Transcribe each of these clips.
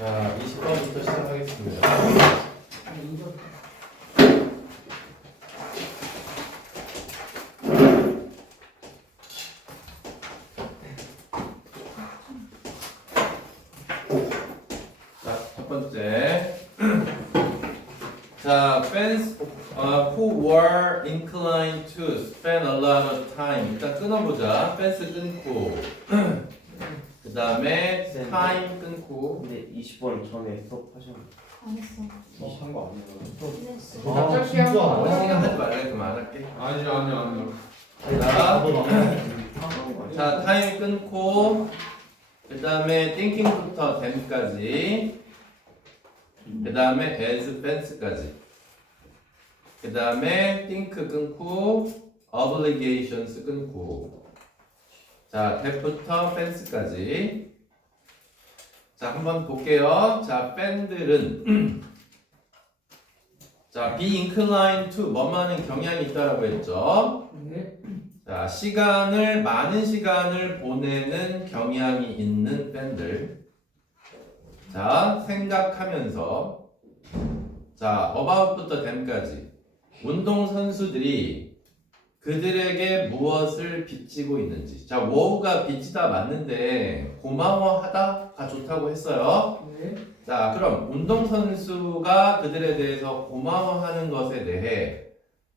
자, 20번부터 시작하겠습니다. 자, 첫 번째. 자, fans who were inclined to spend a lot of time. 일단 끊어보자. fans 끊고. 그 다음에 time 끊고. 근데 20번 전에 수업하셨는데 안 했어. 한거 아니에요? 했어. 아 진짜? 생각하지 말라 그만 할게. 아니요. 자, time 끊고. 그 다음에 thinking부터 then까지. 그 다음에 as fance까지. 그 다음에 think 끊고 obligations 끊고. 자, that부터 fance까지. 자, 한번 볼게요. 자, 팬들은 자, be inclined to 뭐만한 경향이 있다라고 했죠. 자, 많은 시간을 보내는 경향이 있는 팬들. 자, 생각하면서. 자, about부터 then까지. 운동선수들이 그들에게 무엇을 빚지고 있는지. 자, wow가 빚지다 맞는데 고마워하다가 좋다고 했어요. 자, 그럼 운동선수가 그들에 대해서 고마워하는 것에 대해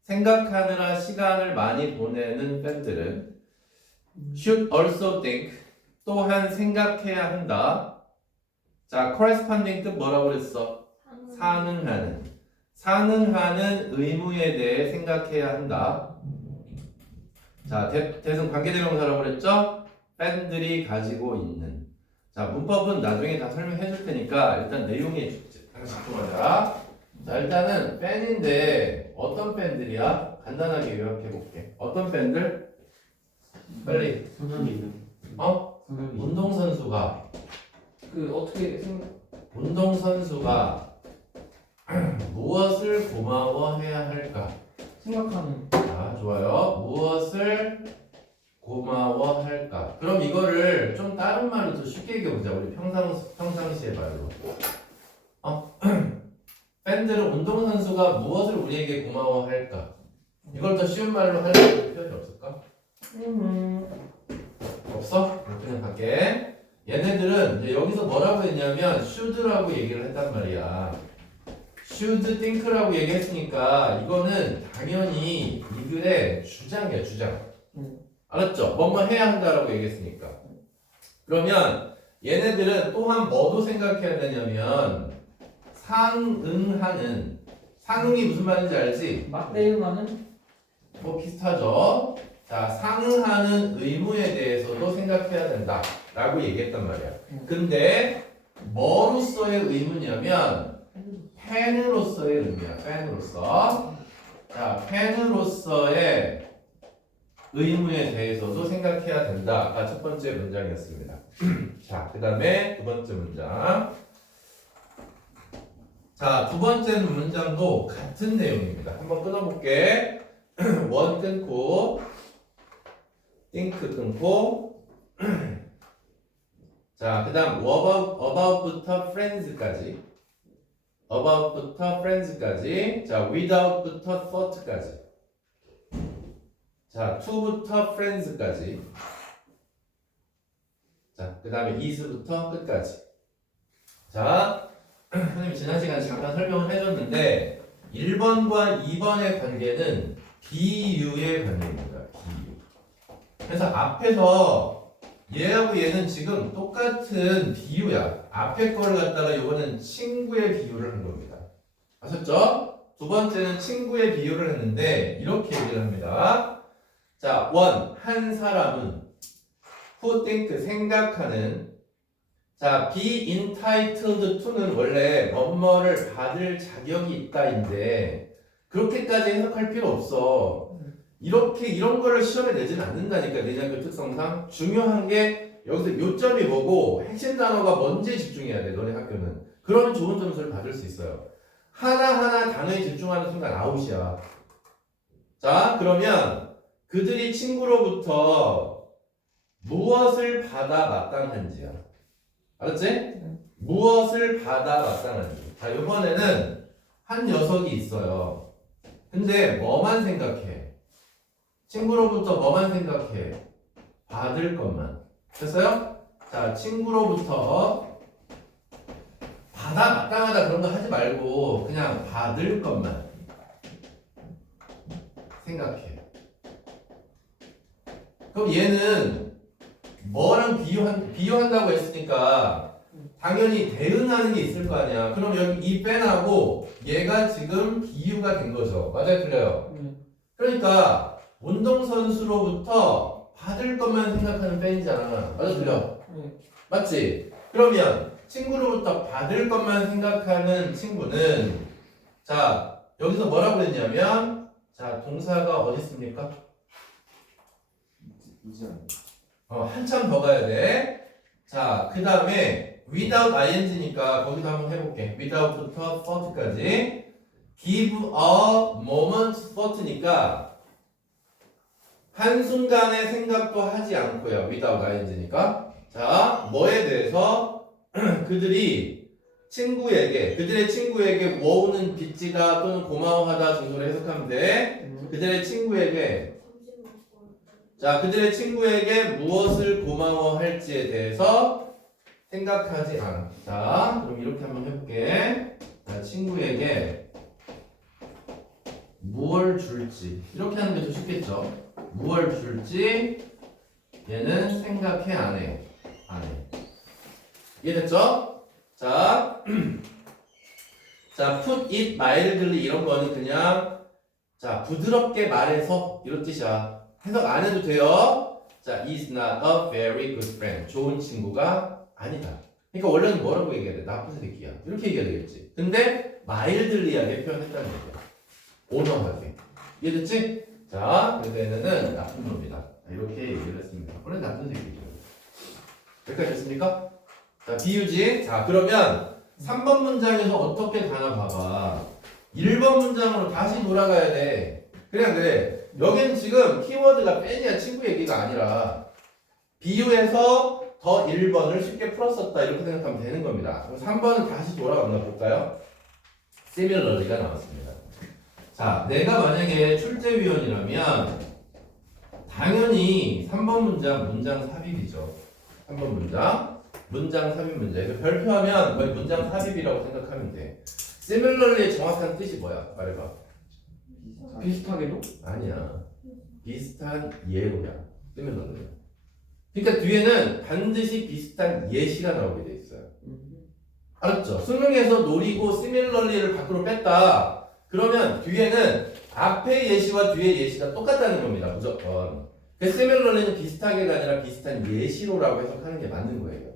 생각하느라 시간을 많이 보내는 팬들은 should also think, 또한 생각해야 한다. 자, corresponding 뜻 뭐라고 그랬어? 상응하는 의무에 대해 생각해야 한다. 자, 대승 관계대명사라고 그랬죠? 팬들이 가지고 있는. 자, 문법은 나중에 다 설명해 줄 테니까 일단 내용에 집중하자. 자, 일단은 팬인데 어떤 팬들이야? 간단하게 요약해 볼게. 어떤 팬들? 빨리. 성향이 있는 운동선수가 어떻게 생각? 운동선수가 무엇을 고마워해야 할까? 생각하는 자, 좋아요. 무엇을 고마워할까? 그럼 이거를 좀 다른 말로 더 쉽게 얘기해보자. 우리 평상시의 말로. 팬들은 운동선수가 무엇을 우리에게 고마워할까? 이걸 더 쉬운 말로 할 필요가 없을까? 없어? 그냥 갈게. 얘네들은 이제 여기서 뭐라고 했냐면 should라고 얘기를 했단 말이야. should think라고 얘기했으니까 이거는 당연히 이 글의 주장이야, 주장. 알았죠? 뭐뭐 해야 한다라고 얘기했으니까. 그러면 얘네들은 또한 뭐도 생각해야 되냐면 상응이 무슨 말인지 알지? 맞대응하는 뭐 비슷하죠? 자, 상응하는 의무에 대해서도 생각해야 된다 라고 얘기했단 말이야. 근데 뭐로서의 의무냐면 팬으로서의 의무야. 팬으로서. 자, 팬으로서의 의무에 대해서도 생각해야 된다가 첫 번째 문장이었습니다. 자, 그 다음에 두 번째 문장. 자, 두 번째 문장도 같은 내용입니다. 한번 끊어볼게. 원 끊고 think 끊고 자, 그 다음 about부터 friends까지 자, without부터 thought까지 자, to부터 friends까지 자, 그 다음에 is부터 끝까지. 자, 선생님이 지난 시간에 잠깐 설명을 해줬는데 1번과 2번의 관계는 비유의 관계입니다. 비유. 그래서 앞에서 얘하고 얘는 지금 똑같은 비유야. 앞에 거를 갖다가 이거는 친구의 비유를 한 겁니다. 아셨죠? 두 번째는 친구의 비유를 했는데 이렇게 얘기를 합니다. 자, 한 사람은 who think 생각하는. 자, be entitled to는 원래 뭐뭐를 받을 자격이 있다인데 그렇게까지 해석할 필요 없어. 이런 거를 시험에 내지는 않는다니까. 내장교 특성상 중요한 게 여기서 요점이 뭐고 핵심 단어가 뭔지에 집중해야 돼. 너네 학교는. 그러면 좋은 점수를 받을 수 있어요. 하나하나 단어에 집중하는 순간 아웃이야. 자, 그러면 그들이 친구로부터 무엇을 받아 마땅한지야. 알았지? 무엇을 받아 마땅한지. 자, 이번에는 한 녀석이 있어요. 근데 뭐만 생각해? 친구로부터 뭐만 생각해? 받을 것만. 됐어요? 자, 친구로부터 받아 마땅하다 그런 거 하지 말고 그냥 받을 것만 생각해. 그럼 얘는 뭐랑 비유한다고 했으니까 당연히 대응하는 게 있을 거 아니야. 그럼 여기 이 뺀하고 얘가 지금 비유가 된 거죠. 맞아요, 틀려요? 그러니까 운동선수로부터 받을 것만 생각하는 뺀이잖아. 맞아, 틀려? 맞지? 그러면 친구로부터 받을 것만 생각하는 친구는 자, 여기서 뭐라고 했냐면 자, 동사가 어디 있습니까? 이제 한참 더 가야 돼. 자, 그 다음에 without ing니까 거기도 한번 해볼게. without부터 thought까지 give a moment thought니까 한순간의 생각도 하지 않고요. without ing니까 자, 뭐에 대해서 그들의 친구에게 모으는 빚지다 또는 고마워하다 정도로 해석하면 돼. 그들의 친구에게 무엇을 고마워할지에 대해서 생각하지 않아. 자, 그럼 이렇게 한번 해볼게. 자, 친구에게 무얼 줄지 이렇게 하는 게 더 쉽겠죠. 무얼 줄지 얘는 생각해 안 해. 이해됐죠? 자, 자, put it mildly 이런 거는 그냥 자 부드럽게 말해서 이런 뜻이야. 해석 안 해도 돼요. 자, is not a very good friend. 좋은 친구가 아니다. 그러니까 원래는 뭐라고 얘기해야 돼? 나쁜 새끼야. 이렇게 얘기해야 되겠지. 근데 mildly하게 표현했다는 얘기야. 온화하게. 이해됐지? 자, 그래서 얘는 나쁜 놈이다. 이렇게 얘기를 했습니다. 원래 나쁜 새끼죠. 여기까지 됐습니까? 자, 비유지. 자, 그러면 3번 문장에서 어떻게 가나 봐봐. 1번 문장으로 다시 돌아가야 돼. 그래. 여기는 지금 키워드가 뺀이야. 친구 얘기가 아니라 비유해서 더 1번을 쉽게 풀었었다. 이렇게 생각하면 되는 겁니다. 그럼 3번은 다시 돌아갔나 볼까요? similarly가 나왔습니다. 자, 내가 만약에 출제위원이라면 당연히 3번 문장 삽입이죠. 3번 문장 삽입 문제. 별표하면 거의 문장 삽입이라고 생각하면 돼. similarly의 정확한 뜻이 뭐야? 말해봐. 비슷하게도? 아니야. 비슷한 예로야. similarly. 그러니까 뒤에는 반드시 비슷한 예시가 나오게 돼 있어요. 알았죠? 수능에서 노리고 similarly를 밖으로 뺐다. 그러면 뒤에는 앞의 예시와 뒤의 예시가 똑같다는 겁니다. 무조건. 그 similarly는 비슷하게가 아니라 비슷한 예시로라고 해석하는 게 맞는 거예요.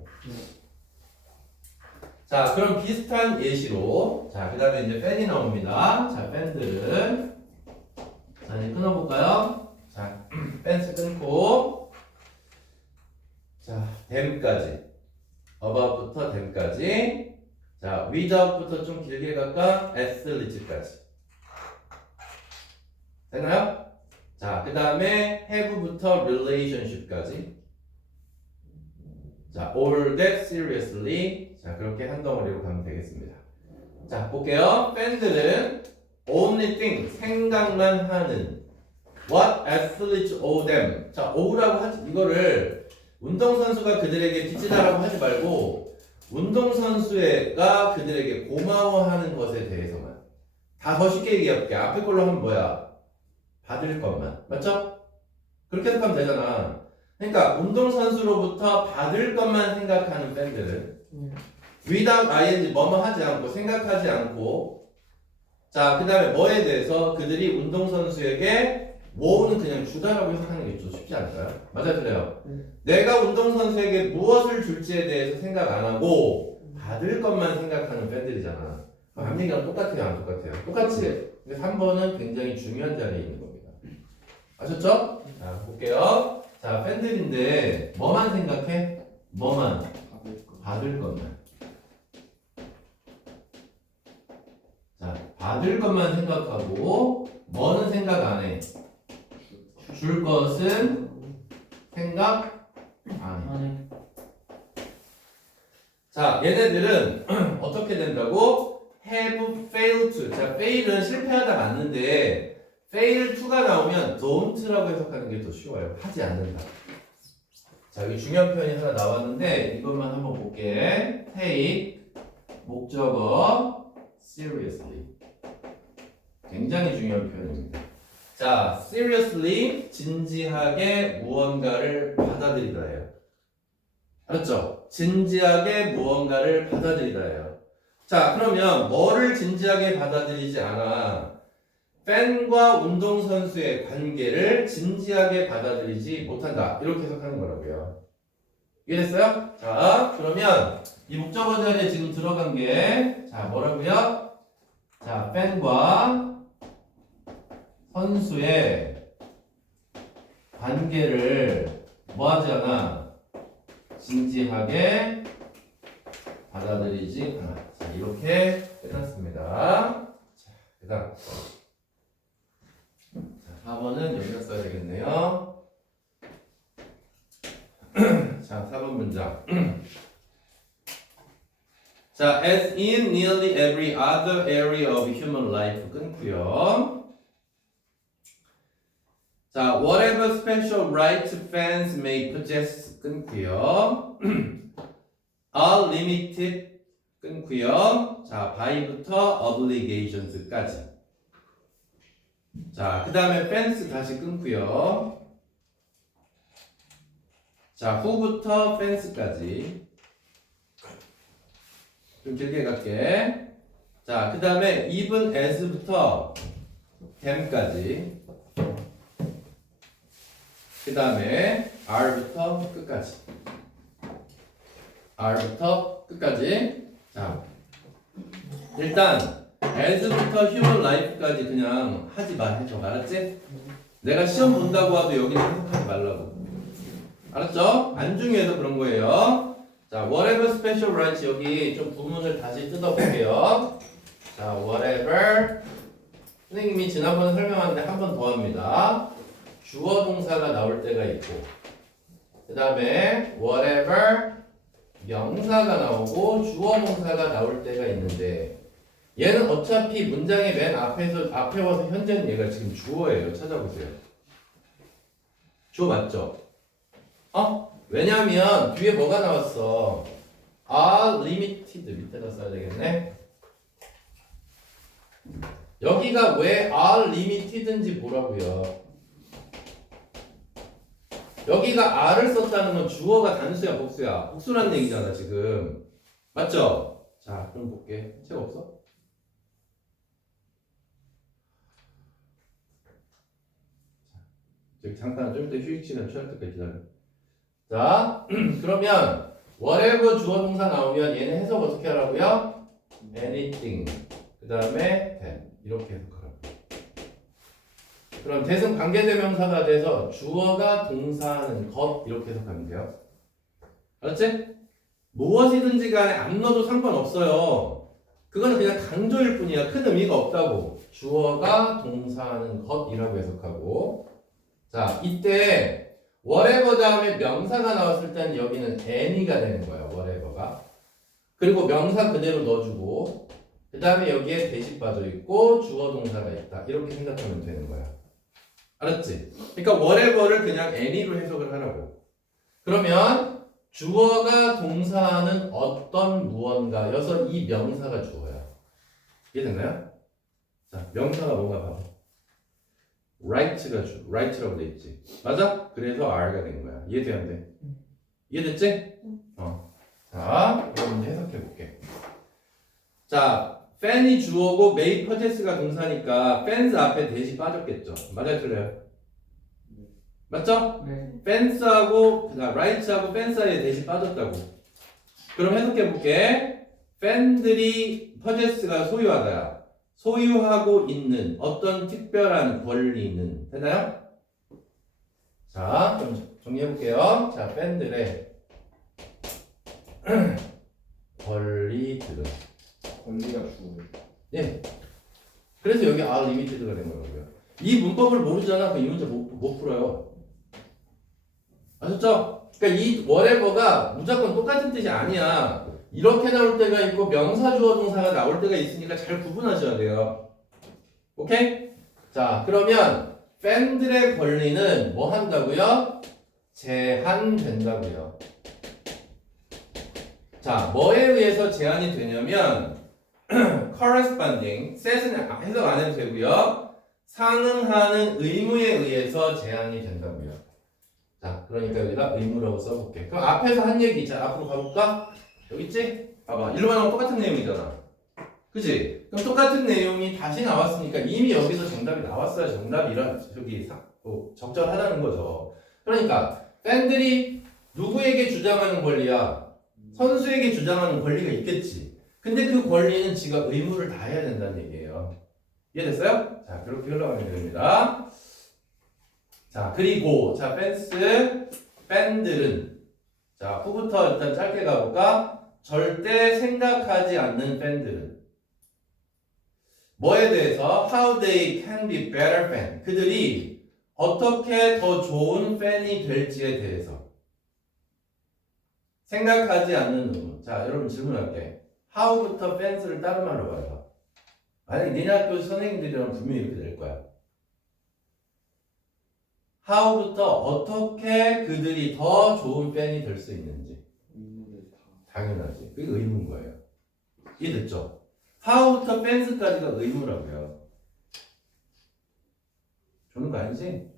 자, 그럼 비슷한 예시로. 자, 그 다음에 이제 팬이 나옵니다. 자, 팬들은. 자, 이제 끊어볼까요? 자, 펜스 끊고. 자, them까지. about부터 them까지. 자, without부터 좀 길게 갈까? athlete까지. 됐나요? 자, 그 다음에 have부터 relationship까지. 자, all that seriously. 자, 그렇게 한 덩어리로 가면 되겠습니다. 자, 볼게요. 팬들은 only think, 생각만 하는 what athletes owe them. 자, ow라고 하지, 이거를 운동선수가 그들에게 빚지다라고 하지 말고 운동선수가 그들에게 고마워하는 것에 대해서만. 다 더 쉽게 얘기해볼게. 앞에 걸로 하면 뭐야? 받을 것만. 맞죠? 그렇게 해석하면 되잖아. 그러니까 운동선수로부터 받을 것만 생각하는 팬들은 without ing 뭐뭐 하지 않고 생각하지 않고 자, 그 다음에 뭐에 대해서 그들이 운동선수에게 뭐는 그냥 주다라고 해석하는 게 좀 쉽지 않을까요? 맞아요, 그래요. 내가 운동선수에게 무엇을 줄지에 대해서 생각 안 하고 받을 것만 생각하는 팬들이잖아. 앞 얘기랑 똑같아요, 안 똑같아요? 똑같이. 근데 3번은 굉장히 중요한 자리에 있는 겁니다. 아셨죠? 자, 볼게요. 자, 팬들인데 뭐만 생각해? 뭐만? 받을 것만. 자, 받을 것만 생각하고 뭐는 생각 안 해? 줄 것은 생각 안 해. 자, 얘네들은 어떻게 된다고? have failed to. 자, fail은 실패하다 맞는데 fail to가 나오면 don't라고 해석하는 게 더 쉬워요. 하지 않는다. 자, 여기 중요한 표현이 하나 나왔는데 이것만 한번 볼게. take 목적어 seriously. 굉장히 중요한 표현입니다. 자, seriously 진지하게 무언가를 받아들이다예요. 알았죠? 진지하게 무언가를 받아들이다예요. 자, 그러면 뭐를 진지하게 받아들이지 않아? 팬과 운동선수의 관계를 진지하게 받아들이지 못한다. 이렇게 해석하는 거라고요. 이해됐어요? 자, 그러면 이 목적어 자리에 지금 들어간 게, 자, 뭐라고요? 자, 팬과 선수의 관계를 뭐 하지 않아? 진지하게 받아들이지 않아. 자, 이렇게 끝났습니다. 자, 그 다음. 4번은 여기다 써야 되겠네요. 자, 4번 문장. 자, as in nearly every other area of human life 끊고요. 자, whatever special rights fans may possess 끊고요. are limited 끊고요. 자, by부터 obligations까지. 자, 그 다음에 fence 다시 끊고요. 자, who부터 fence까지. 좀 길게 갈게. 자, 그 다음에 even as부터 them까지. 그 다음에 R부터 끝까지. R부터 끝까지. 자, 일단 as부터 human life까지 그냥 하지 말해줘. 알았지? 내가 시험 본다고 하도 여기는 해석하지 말라고. 알았죠? 안 중요해서 그런 거예요. 자, whatever special rights 여기 좀 부문을 다시 뜯어볼게요. 자, whatever 선생님이 지난번에 설명하는데 한 번 더 합니다. 주어 동사가 나올 때가 있고 그 다음에 whatever 명사가 나오고 주어 동사가 나올 때가 있는데 얘는 어차피 문장의 맨 앞에 와서 현재는 얘가 지금 주어예요. 찾아보세요. 주어 맞죠? 왜냐면 뒤에 뭐가 나왔어? are limited 밑에다 써야 되겠네. 여기가 왜 are limited인지 보라고요. 여기가 are를 썼다는 건 주어가 단수야 복수야? 복수라는 얘기잖아 지금. 맞죠? 자, 그럼 볼게. 책 없어? 저기 잠깐 좀 이따 휴식 시간 취할 때까지 기다려. 자, 그러면 whatever 주어 동사 나오면 얘는 해석 어떻게 하라고요? anything 그 다음에 that 이렇게 해석하라고. 그럼 대승 관계대명사가 돼서 주어가 동사하는 것 이렇게 해석하면 돼요. 알았지? 무엇이든지 간에 안 넣어도 상관없어요. 그거는 그냥 강조일 뿐이야. 큰 의미가 없다고. 주어가 동사하는 것이라고 해석하고. 자, 이때 whatever 다음에 명사가 나왔을 때는 여기는 any가 되는 거야. whatever가. 그리고 명사 그대로 넣어주고 그 다음에 여기에 대시 빠져있고 주어 동사가 있다. 이렇게 생각하면 되는 거야. 알았지? 그러니까 whatever를 그냥 any로 해석을 하라고. 그러면 주어가 동사하는 어떤 무언가여서 이 명사가 주어야. 이해됐나요? 자, 명사가 뭔가 봐봐. right가 right라고 돼 있지. 맞아? 그래서 R가 된 거야. 이해돼 안 돼? 이해됐지? 자, 이거 문제 해석해 볼게. 자, fan이 주어고 may possess가 동사니까 fans 앞에 대시 빠졌겠죠. 맞아요, 틀려요? 맞죠? 네. fance하고 right하고 fan 사이에 대시 빠졌다고. 그럼 해석해 볼게. fan들이 possess가 소유하다야. 소유하고 있는 어떤 특별한 권리는 되나요? 자, 그럼 정리해 볼게요. 자, 팬들의 권리들은 권리가 주어요. 예. 그래서 여기 are limited가 된 거고요. 이 문법을 모르잖아. 그럼 이 문제 못 풀어요. 아셨죠? 그러니까 이 whatever가 무조건 똑같은 뜻이 아니야. 이렇게 나올 때가 있고 명사 주어 동사가 나올 때가 있으니까 잘 구분하셔야 돼요. 오케이? 자, 그러면 팬들의 권리는 뭐 한다고요? 제한된다고요. 자, 뭐에 의해서 제한이 되냐면 corresponding, set은 해석 안 해도 되고요. 상응하는 의무에 의해서 제한이 된다고요. 자, 그러니까 여기다 의무라고 써볼게. 그럼 앞에서 한 얘기, 자, 앞으로 가볼까? 여기 있지? 봐봐. 1번하고 똑같은 내용이잖아. 그치? 그럼 똑같은 내용이 다시 나왔으니까 이미 여기서 정답이 나왔어야 정답이란, 적절하다는 거죠. 그러니까, 팬들이 누구에게 주장하는 권리야? 선수에게 주장하는 권리가 있겠지. 근데 그 권리는 지가 의무를 다해야 된다는 얘기예요. 이해됐어요? 자, 그렇게 흘러가면 됩니다. 자, 그리고, 자, 팬들은, 자, 후부터 일단 짧게 가볼까? 절대 생각하지 않는 팬들은. 뭐에 대해서? How they can be better fan. 그들이 어떻게 더 좋은 팬이 될지에 대해서. 생각하지 않는 의무. 자, 여러분 질문할게. How부터 fans를 다른 말로 봐요. 만약에 니네 학교 선생님들이랑 분명히 이렇게 될 거야. How부터 어떻게 그들이 더 좋은 팬이 될 수 있는지. 당연하지. 그게 의무인 거예요. 이해됐죠? How부터 fans까지가 의무라고요. 좋은 거 아니지?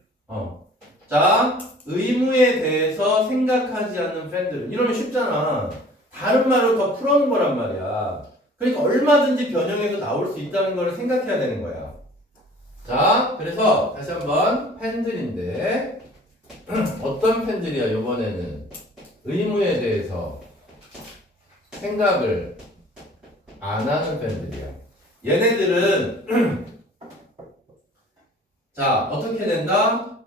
자, 의무에 대해서 생각하지 않는 팬들은 이러면 쉽잖아. 다른 말로 더 풀어놓은 거란 말이야. 그러니까 얼마든지 변형해서 나올 수 있다는 걸 생각해야 되는 거야. 자, 그래서 다시 한번 팬들인데 어떤 팬들이야 이번에는 의무에 대해서 생각을 안 하는 팬들이야. 얘네들은 자, 어떻게 된다?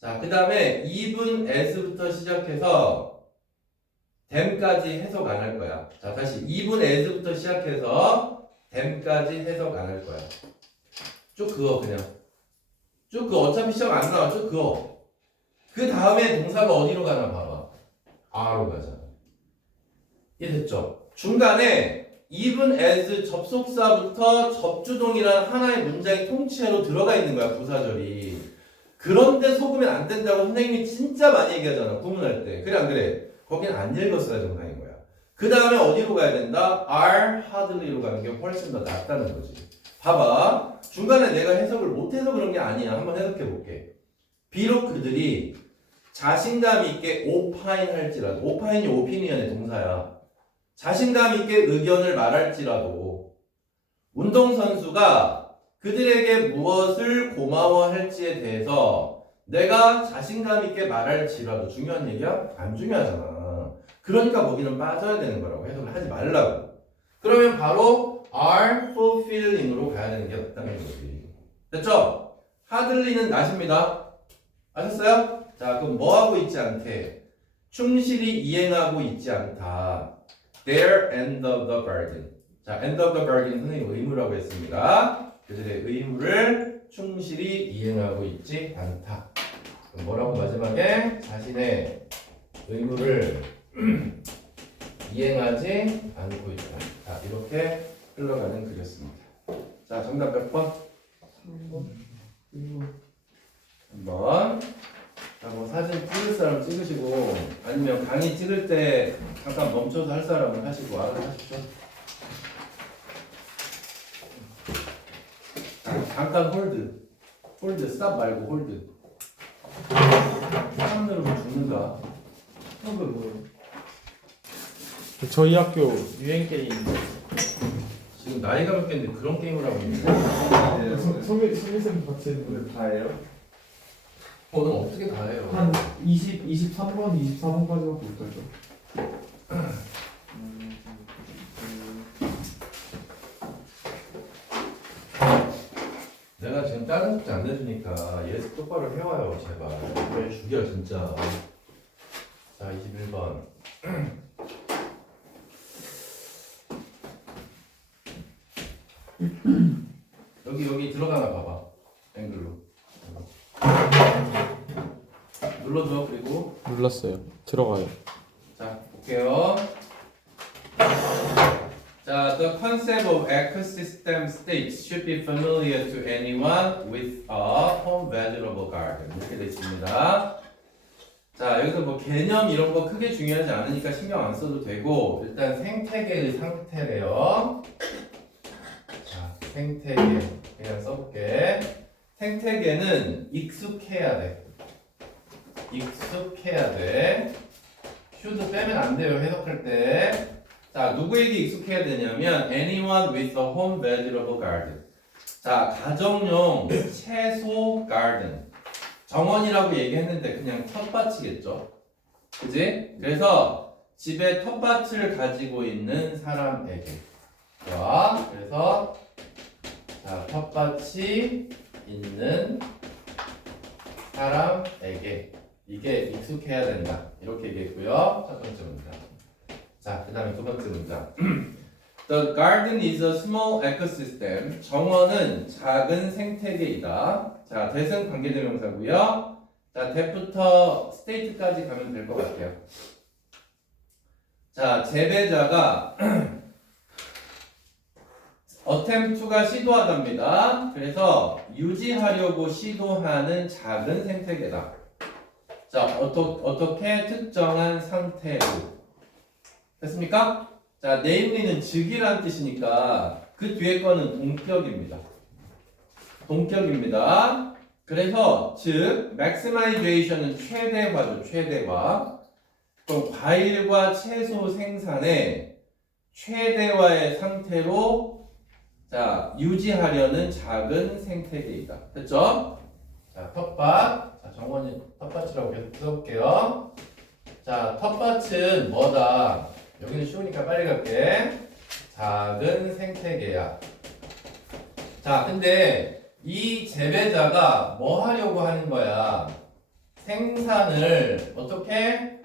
자, 그 다음에 even as부터 시작해서 then까지 해석 안 할 거야. 자, 다시 even as부터 시작해서 then까지 해석 안 할 거야. 쭉 그어 그냥. 쭉 그어. 어차피 시험 안 나와. 쭉 그어. 그 다음에 동사가 어디로 가나 봐봐. R로 가잖아. 이해됐죠? 중간에 even as 접속사부터 접주동이라는 하나의 문장이 통째로 들어가 있는 거야. 부사절이. 그런데 속으면 안 된다고 선생님이 진짜 많이 얘기하잖아. 구문할 때. 그래 안 그래? 거긴 안 읽었어야 정상인 거야. 그 다음에 어디로 가야 된다? are hardly로 가는 게 훨씬 더 낫다는 거지. 봐봐. 중간에 내가 해석을 못해서 그런 게 아니야. 한번 해석해 볼게. 비록 그들이 자신감 있게 오파인 할지라도, 오파인이 오피니언의 동사야. 자신감 있게 의견을 말할지라도 운동선수가 그들에게 무엇을 고마워할지에 대해서 내가 자신감 있게 말할지라도 중요한 얘기야? 안 중요하잖아. 그러니까 거기는 빠져야 되는 거라고. 해석을 하지 말라고. 그러면 바로 are fulfilling으로 가야 되는 게 맞다는 거지. 됐죠? hardly는 낫입니다. 아셨어요? 자, 그럼 뭐 하고 있지 않게? 충실히 이행하고 있지 않다. Their end of the bargain. 자, end of the bargain 선생님 의무라고 했습니다. 그들의 의무를 충실히 이행하고 있지 않다. 그럼 뭐라고 마지막에? 자신의 의무를 이행하지 않고 있다. 자, 이렇게 흘러가는 글이었습니다. 자, 정답 몇 번? 3번. 3번. 자, 뭐 사진 찍을 사람 찍으시고 아니면 강의 찍을 때 잠깐 멈춰서 할 사람은 하시고 알아서 하십시오. 자, 잠깐 홀드 스탑 말고 홀드. 스탑 누르면 죽는다. 한글 뭐예요? 저희 학교 유행 게임 지금 나이가 몇 개인데 그런 게임을 하고 있는데 소미쌤 같이 했는데 다 해요? 오늘 어떻게 다 해요? 한 23번, 24번까지밖에 못하죠. 내가 지금 다른 숙제 안 내주니까 예습 똑바로 해와요 제발. 왜 죽여 진짜. 자 21번. 여기 들어가나 봐봐. 앵글로. 눌러줘. 그리고 눌렀어요. 들어가요. 자 볼게요. the concept of ecosystem states should be familiar to anyone with a home vegetable garden. 이렇게 되어 있습니다. 자, 여기서 뭐 개념 이런 거 크게 중요하지 않으니까 신경 안 써도 되고, 일단 생태계의 상태래요. 자, 생태계. 그냥 써볼게. 생태계는 익숙해야 돼. 익숙해야 돼. should 빼면 안 돼요, 해석할 때. 자, 누구에게 익숙해야 되냐면 anyone with a home vegetable garden. 자, 가정용 채소 garden. 정원이라고 얘기했는데 그냥 텃밭이겠죠. 그지? 그래서 집에 텃밭을 가지고 있는 사람에게. 자, 그래서 자, 텃밭이 있는 사람에게 이게 익숙해야 된다. 이렇게 얘기했고요. 첫 번째 문장. 자, 그 다음에 두 번째 문장. The garden is a small ecosystem. 정원은 작은 생태계이다. 자, 대승 관계대명사고요. 자, that부터 state까지 가면 될 것 같아요. 자, 재배자가 attempt to가 시도하답니다. 그래서 유지하려고 시도하는 작은 생태계다. 자, 어떻게 특정한 상태로 됐습니까? 자, namely는 즉이란 뜻이니까 그 뒤에 거는 동격입니다. 동격입니다. 그래서 즉 maximization은 최대화죠. 최대화. 또 과일과 채소 생산의 최대화의 상태로 자, 유지하려는 작은 생태계이다. 됐죠? 자, 텃밭. 자, 정원이 텃밭이라고 계속 써볼게요. 자, 텃밭은 뭐다? 여기는 쉬우니까 빨리 갈게. 작은 생태계야. 자, 근데 이 재배자가 뭐 하려고 하는 거야? 생산을 어떻게?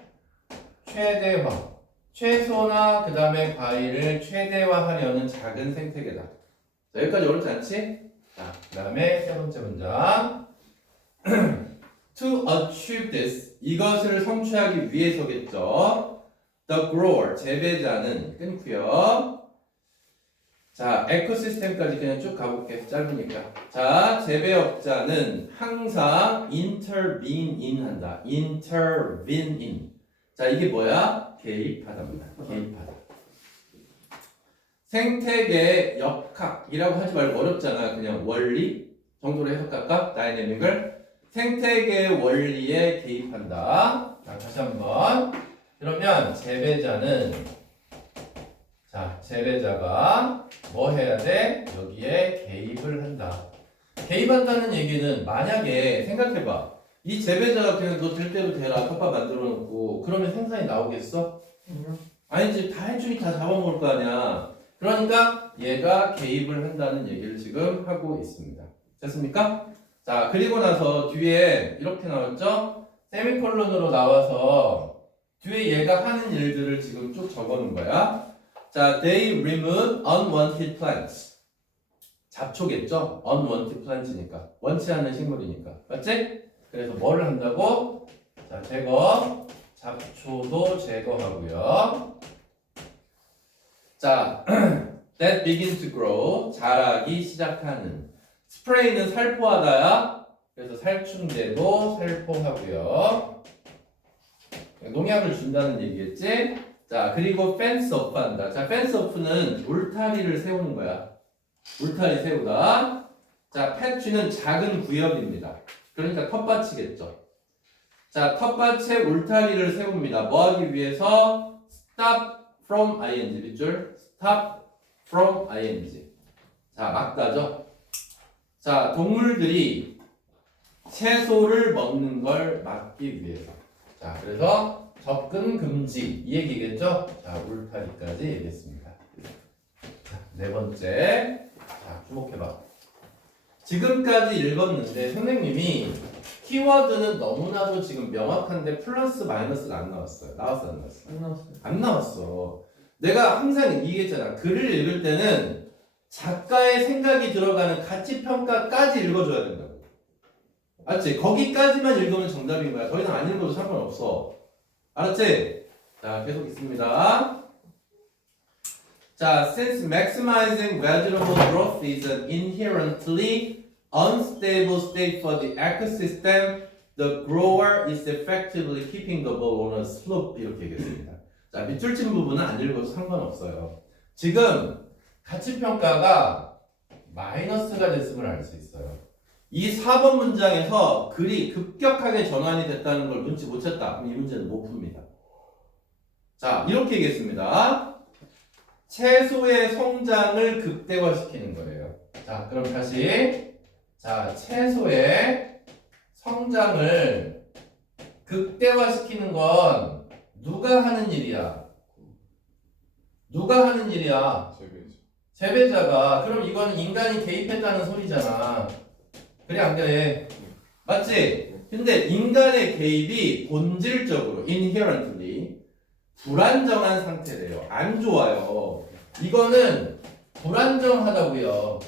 최대화. 채소나 그 다음에 과일을 최대화하려는 작은 생태계다. 자, 여기까지 어렵지 않지? 자, 그 다음에 세 번째 문장. To achieve this. 이것을 성취하기 위해서겠죠. The grower. 재배자는 끊고요. 자, 에코시스템까지 그냥 쭉 가볼게. 짧으니까. 자, 재배업자는 항상 intervene in 한다. intervene in. 자, 이게 뭐야? 개입하답니다. 개입하다. 생태계 역학이라고 하지 말고 어렵잖아. 그냥 원리 정도로 해석할까? 다이내믹을. 생태계 원리에 개입한다. 자, 다시 한번. 그러면 재배자는 자, 재배자가 뭐 해야 돼? 여기에 개입을 한다. 개입한다는 얘기는 만약에 생각해봐. 이 재배자가 그냥 너 될 대로 되라. 텃밭 만들어 놓고 그러면 생산이 나오겠어? 아니지. 다 해주니 다 잡아먹을 거 아니야. 그러니까 얘가 개입을 한다는 얘기를 지금 하고 있습니다. 됐습니까? 자, 그리고 나서 뒤에 이렇게 나왔죠? 세미콜론으로 나와서 뒤에 얘가 하는 일들을 지금 쭉 적어놓은 거야. 자, they remove unwanted plants. 잡초겠죠? unwanted plants니까. 원치 않는 식물이니까. 맞지? 그래서 뭐를 한다고? 자, 제거. 잡초도 제거하고요. 자, that begin to grow. 자라기 시작하는. 스프레이는 살포하다야. 그래서 살충제도 살포하고요. 농약을 준다는 얘기겠지? 자, 그리고 fence up 한다. 자, fence up는 울타리를 세우는 거야. 울타리 세우다. 자, patch는 작은 구역입니다. 그러니까 텃밭이겠죠. 자, 텃밭에 울타리를 세웁니다. 뭐 하기 위해서? stop from ing. 밑줄. stop from ing. 자, 막다죠. 자, 동물들이 채소를 먹는 걸 막기 위해서. 자, 그래서 접근 금지 이 얘기겠죠? 자, 울타리까지 얘기했습니다. 자, 네 번째. 자, 주목해봐. 지금까지 읽었는데 선생님이 키워드는 너무나도 지금 명확한데 플러스 마이너스가 안 나왔어요. 나왔어, 안 나왔어? 안 나왔어요. 안 나왔어. 내가 항상 얘기했잖아. 글을 읽을 때는 작가의 생각이 들어가는 가치평가까지 읽어줘야 된다고. 알았지? 거기까지만 읽으면 정답인 거야. 더 이상 안 읽어도 상관없어. 알았지? 자, 계속 있습니다. 자, since maximizing vegetable growth is an inherently unstable state for the ecosystem, the grower is effectively keeping the ball on a slope. 이렇게 얘기했습니다. 자, 밑줄 친 부분은 안 읽어도 상관없어요. 지금 가치평가가 마이너스가 됐음을 알 수 있어요. 이 4번 문장에서 글이 급격하게 전환이 됐다는 걸 눈치 못 챘다. 그럼 이 문제는 못 풉니다. 자, 이렇게 얘기했습니다. 채소의 성장을 극대화시키는 거예요. 자, 그럼 다시. 자, 채소의 성장을 극대화시키는 건 누가 하는 일이야? 누가 하는 일이야? 재배죠. 재배자가. 그럼 이거는 인간이 개입했다는 소리잖아. 그래 안 그래? 맞지? 근데 인간의 개입이 본질적으로 inherently 불안정한 상태래요. 안 좋아요. 이거는 불안정하다고요.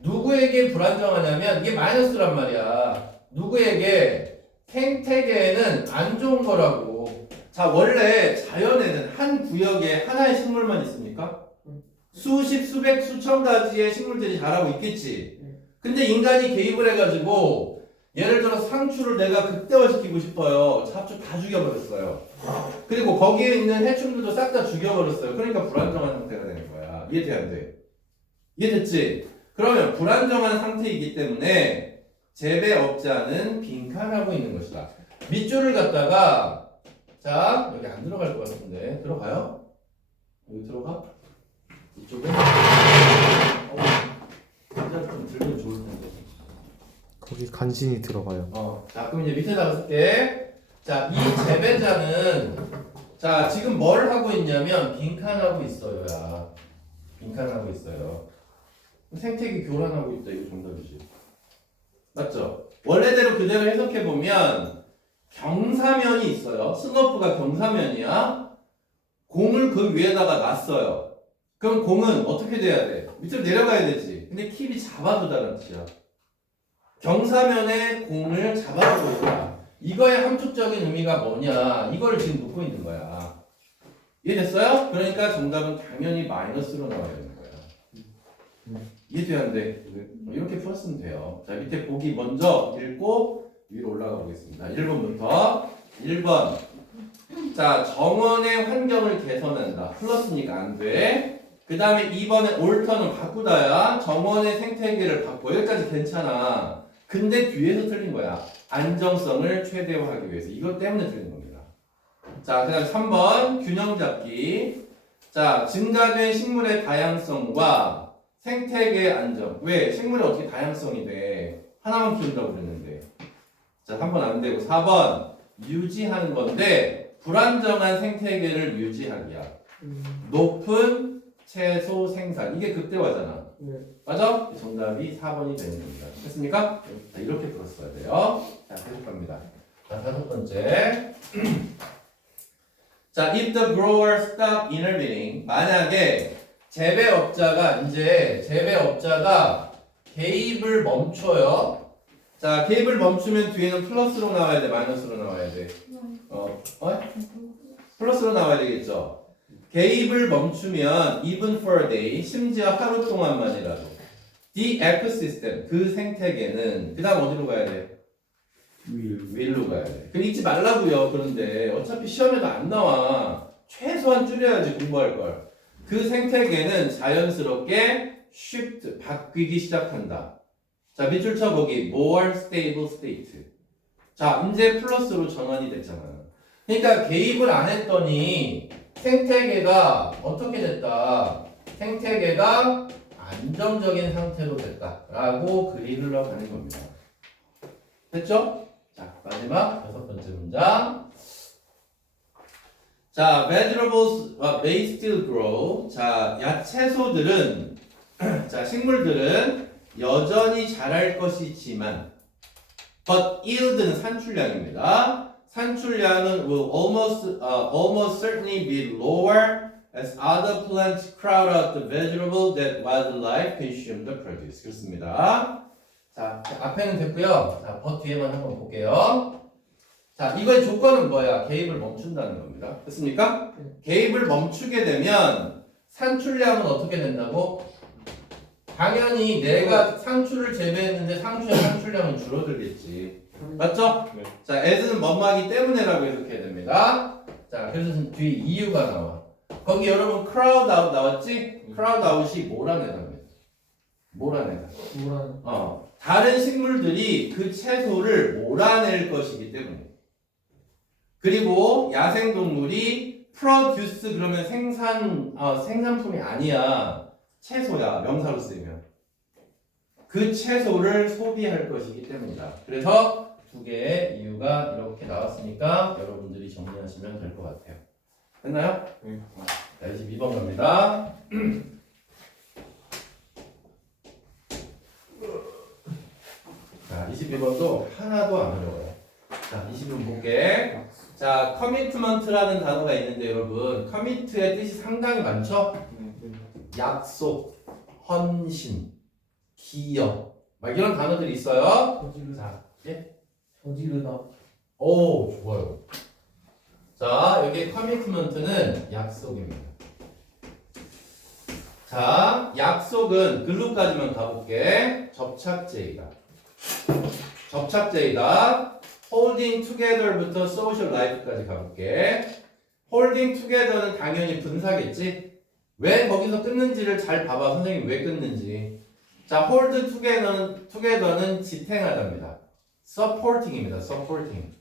누구에게 불안정하냐면 이게 마이너스란 말이야. 누구에게? 생태계에는 안 좋은 거라고. 자, 원래 자연에는 한 구역에 하나의 식물만 있습니까? 수십, 수백, 수천 가지의 식물들이 자라고 있겠지. 근데 인간이 개입을 해가지고 예를 들어 상추를 내가 극대화시키고 싶어요. 잡초 다 죽여버렸어요. 그리고 거기에 있는 해충들도 싹 다 죽여버렸어요. 그러니까 불안정한 상태가 되는 거야. 이해돼 안 돼? 이해됐지? 그러면 불안정한 상태이기 때문에 재배업자는 빈칸하고 있는 것이다. 밑줄을 갖다가 자 여기 안 들어갈 것 같은데 들어가요? 여기 들어가? 이쪽에? 좀 들면 좋을 텐데. 거기 간신히 들어가요. 자, 그럼 이제 밑에다가 쓸게. 자, 이 재배자는 자, 지금 뭘 하고 있냐면 빈칸하고 있어요, 야. 빈칸하고 있어요. 생태계 교란하고 있다. 이거 정답이지. 맞죠? 원래대로 그대로 해석해 보면 경사면이 있어요. 슬로프가 경사면이야. 공을 그 위에다가 놨어요. 그럼 공은 어떻게 돼야 돼? 밑으로 내려가야 되지. 근데 킵이 잡아두다는 뜻이야. 경사면에 공을 잡아두고 있다. 이거의 함축적인 의미가 뭐냐? 이걸 지금 묻고 있는 거야. 이해됐어요? 그러니까 정답은 당연히 마이너스로 나와야 되는 거야. 이해되는데 이렇게 풀었으면 돼요. 자, 밑에 보기 먼저 읽고 위로 올라가 보겠습니다. 1번부터 1번. 자, 정원의 환경을 개선한다. 플러스니까 안 돼. 그 다음에 2번에 올터는 바꾸다야. 정원의 생태계를 바꿔. 여기까지 괜찮아. 근데 뒤에서 틀린 거야. 안정성을 최대화하기 위해서. 이것 때문에 틀린 겁니다. 자, 그 다음 3번 균형 잡기. 자, 증가된 식물의 다양성과 생태계 안정. 왜? 식물이 어떻게 다양성이 돼? 하나만 키운다고 그랬는데. 자, 3번 안 되고 4번 유지하는 건데 불안정한 생태계를 유지하기야. 높은 채소 생산. 이게 극대화잖아. 네. 맞아? 정답이 4번이 되는 겁니다. 됐습니까? 자, 이렇게 풀었어야 돼요. 자, 계속 갑니다. 자, 5번째. 자, if the grower stop intervening. 만약에 재배업자가 개입을 멈춰요. 자, 개입을 멈추면 뒤에는 플러스로 나와야 돼, 마이너스로 나와야 돼? 플러스로 나와야 되겠죠? 개입을 멈추면 even for a day, 심지어 하루 동안만이라도 the ecosystem, 그 생태계는 그 다음 어디로 가야 돼? 위로 가야 돼. 그 잊지 말라고요. 그런데 어차피 시험에도 안 나와. 최소한 줄여야지 공부할 걸. 그 생태계는 자연스럽게 shift, 바뀌기 시작한다. 자, 밑줄 쳐보기. more stable state. 자, 이제 플러스로 전환이 됐잖아. 그러니까 개입을 안 했더니 생태계가 어떻게 됐다? 생태계가 안정적인 상태로 됐다라고 글이 흘러가는 겁니다. 됐죠? 자, 마지막 6번째 문장. 자, vegetables may still grow. 자, 야채소들은 자, 식물들은 여전히 자랄 것이지만 but yield는 산출량입니다. 산출량은 will almost certainly be lower as other plants crowd out the vegetable that wildlife consume the produce. 그렇습니다. 자, 앞에는 됐고요. 자, but 뒤에만 한번 볼게요. 자, 이거의 조건은 뭐야? 개입을 멈춘다는 겁니다. 됐습니까? 개입을 멈추게 되면 산출량은 어떻게 된다고? 당연히 내가 상추를 재배했는데 상추의 산출량은 줄어들겠지. 맞죠? 네. 자, as는 뭐뭐하기 때문에라고 해석해야 됩니다. 자, 그래서 뒤에 이유가 나와. 거기 여러분 crowd out 나왔지? crowd out이 몰아내답니다. 몰아내다. 다른 식물들이 그 채소를 몰아낼 것이기 때문에. 그리고 야생동물이 produce 그러면 생산품이 아니야. 채소야. 명사로 쓰이면. 그 채소를 소비할 것이기 때문이다. 그래서 두 개의 이유가 이렇게 나왔으니까 여러분들이 정리하시면 될 것 같아요. 됐나요? 네. 자, 22번 갑니다. 자, 22번도 하나도 안 어려워요. 자, 22번 볼게. 자, commitment라는 단어가 있는데 여러분, commit의 뜻이 상당히 많죠? 약속, 헌신, 기여, 막 이런 단어들이 있어요. 자, 예? 저지르다. 오, 좋아요. 자, 여기 commitment는 약속입니다. 자, 약속은 글루까지만 가볼게. 접착제이다. 접착제이다. holding together부터 social life까지 가볼게. holding together는 당연히 분사겠지? 왜 거기서 끊는지를 잘 봐봐. 선생님이 왜 끊는지. 자, hold together는 지탱하답니다. supporting입니다. supporting.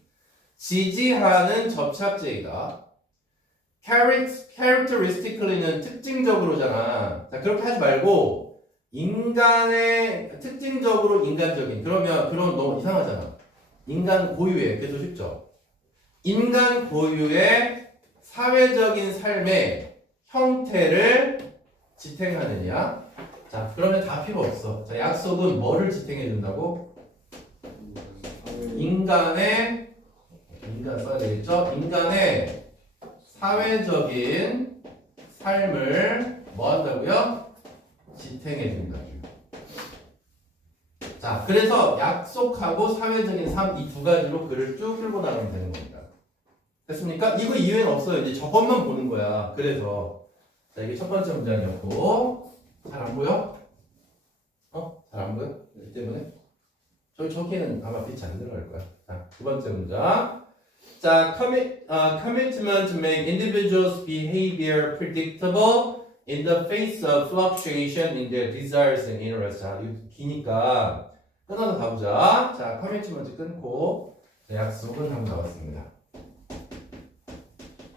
지지하는 접착제이다. characteristically는 특징적으로잖아. 자, 그렇게 하지 말고 인간의 특징적으로 인간적인. 그럼 너무 이상하잖아. 인간 고유의. 그게 더 쉽죠. 인간 고유의 사회적인 삶의 형태를 지탱하느냐. 자, 그러면 다 필요 없어. 자, 약속은 뭐를 지탱해 준다고? 인간 써야 되겠죠? 인간의 사회적인 삶을 뭐 한다고요? 지탱해 준다고요. 자, 그래서 약속하고 사회적인 삶 이 두 가지로 글을 쭉 끌고 나가면 되는 겁니다. 됐습니까? 이거 이외에는 없어요. 이제 저것만 보는 거야. 그래서 자, 이게 첫 번째 문장이었고 잘 안 보여? 잘 안 보여? 이 때문에? 저기는 아마 빛이 안 들어갈 거야. 자, 두 번째 문장. 자, commitment to make individuals' behavior predictable in the face of fluctuation in their desires and interests. 자, 이거 기니까 끊어서 가보자. 자, commitment 끊고 자, 약속은 한번 나왔습니다.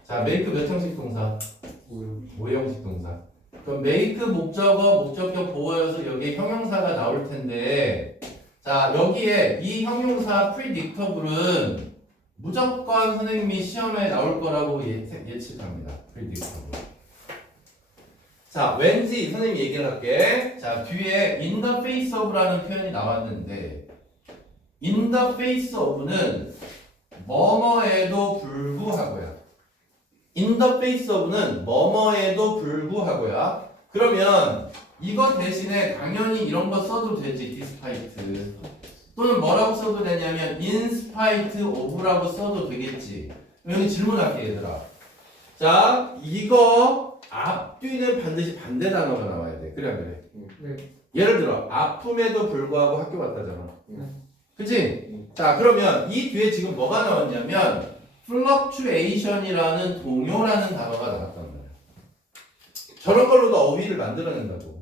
자, make 몇 형식 동사? 모형식 동사. 그럼 make 목적어, 목적격 보어여서 여기에 형용사가 나올 텐데 자, 여기에 이 형용사 predictable은 무조건 선생님이 시험에 나올 거라고 예측합니다. predictable. 자, 왠지 선생님이 얘기를 할게. 자, 뒤에 in the face of라는 표현이 나왔는데 in the face of는 뭐뭐에도 불구하고요. in the face of는 뭐뭐에도 불구하고요. 그러면 이거 대신에 당연히 이런 거 써도 되지. despite 또는 뭐라고 써도 되냐면 in spite of라고 써도 되겠지. 여기 질문할게 얘들아. 자, 이거 앞뒤는 반드시 반대 단어가 나와야 돼. 그래 안 그래? 네. 예를 들어 아픔에도 불구하고 학교 갔다잖아. 네. 그치? 자, 그러면 이 뒤에 지금 뭐가 나왔냐면 fluctuation이라는 동요라는 단어가 나왔단 말이야. 저런 걸로도 어휘를 만들어낸다고.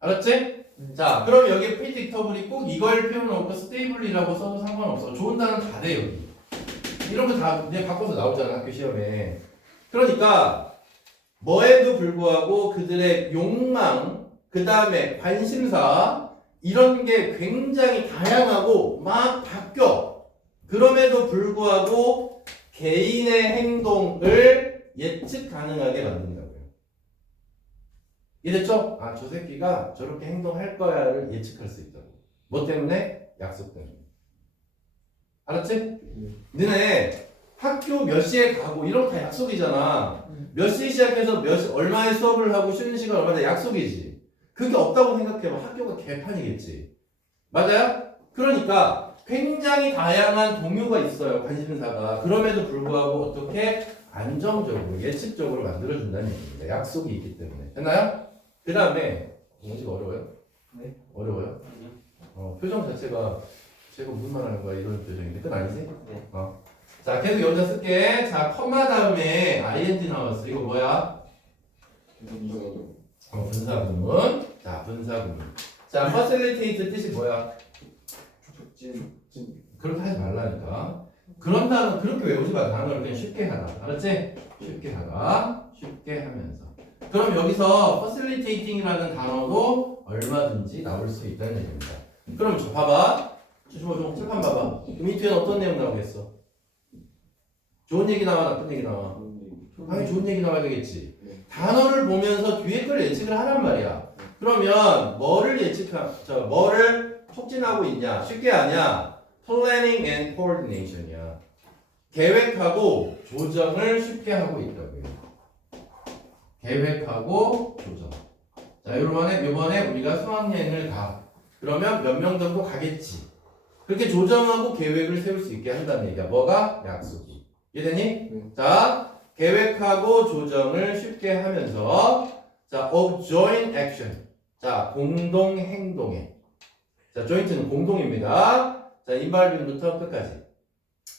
알았지? 자, 그럼 여기 predictable이 꼭 이걸 표현하고 stable이라고 써도 상관없어. 좋은 단어 다 돼, 여기. 이런 거 다 이제 바꿔서 나오잖아, 학교 시험에. 그러니까 뭐에도 불구하고 그들의 욕망, 그 다음에 관심사 이런 게 굉장히 다양하고 막 바뀌어. 그럼에도 불구하고 개인의 행동을 예측 가능하게 만든다고요. 이해됐죠? 아, 저 새끼가 저렇게 행동할 거야를 예측할 수 있다고. 뭐 때문에? 약속 때문에. 알았지? 너네 학교 몇 시에 가고 이런 거 다 약속이잖아. 몇 시에 시작해서 얼마에 수업을 하고 쉬는 시간 얼마나 약속이지. 그게 없다고 생각해봐. 학교가 개판이겠지. 맞아요? 그러니까 굉장히 다양한 동요가 있어요. 관심사가. 그럼에도 불구하고 어떻게 안정적으로 예측적으로 만들어준다는 얘기입니다. 약속이 있기 때문에. 됐나요? 그 다음에 문제가 어려워요? 네. 어려워요? 표정 자체가 제가 무슨 말 하는 거야 이런 표정인데 그건 아니지? 네. 자 계속 여기다 쓸게. 자 컴마 다음에 ing 나왔어. 이거 뭐야? 분사구문. 자 분사구문. 자 facilitate 뜻이 뭐야? 촉진 그렇게 하지 말라니까. 그런 단어 그렇게 외우지 마. 단어를 그냥 쉽게 하라. 알았지? 쉽게 하라. 쉽게 하면서. 그럼 여기서 facilitating이라는 단어도 얼마든지 나올 수 있다는 얘기입니다. 그럼 저 봐봐. 좀 칠판 봐봐. 그럼 이 뒤에는 어떤 내용 나오겠어? 좋은 얘기 나와, 나쁜 얘기 나와? 당연히 좋은 얘기 나와야 되겠지. 단어를 보면서 뒤에 걸 예측을 하란 말이야. 그러면 뭐를 촉진하고 있냐? 쉽게 하냐? Planning and coordination이야. 계획하고 조정을 쉽게 하고 있다고요. 계획하고 조정. 자, 요번에 우리가 수학여행을 가. 그러면 몇 명 정도 가겠지. 그렇게 조정하고 계획을 세울 수 있게 한다는 얘기야. 뭐가? 약속이. 이해되니? 자, 계획하고 조정을 쉽게 하면서 자, of joint action. 자, 공동 행동에. 자, joint는 공동입니다. 자, involving부터 끝까지.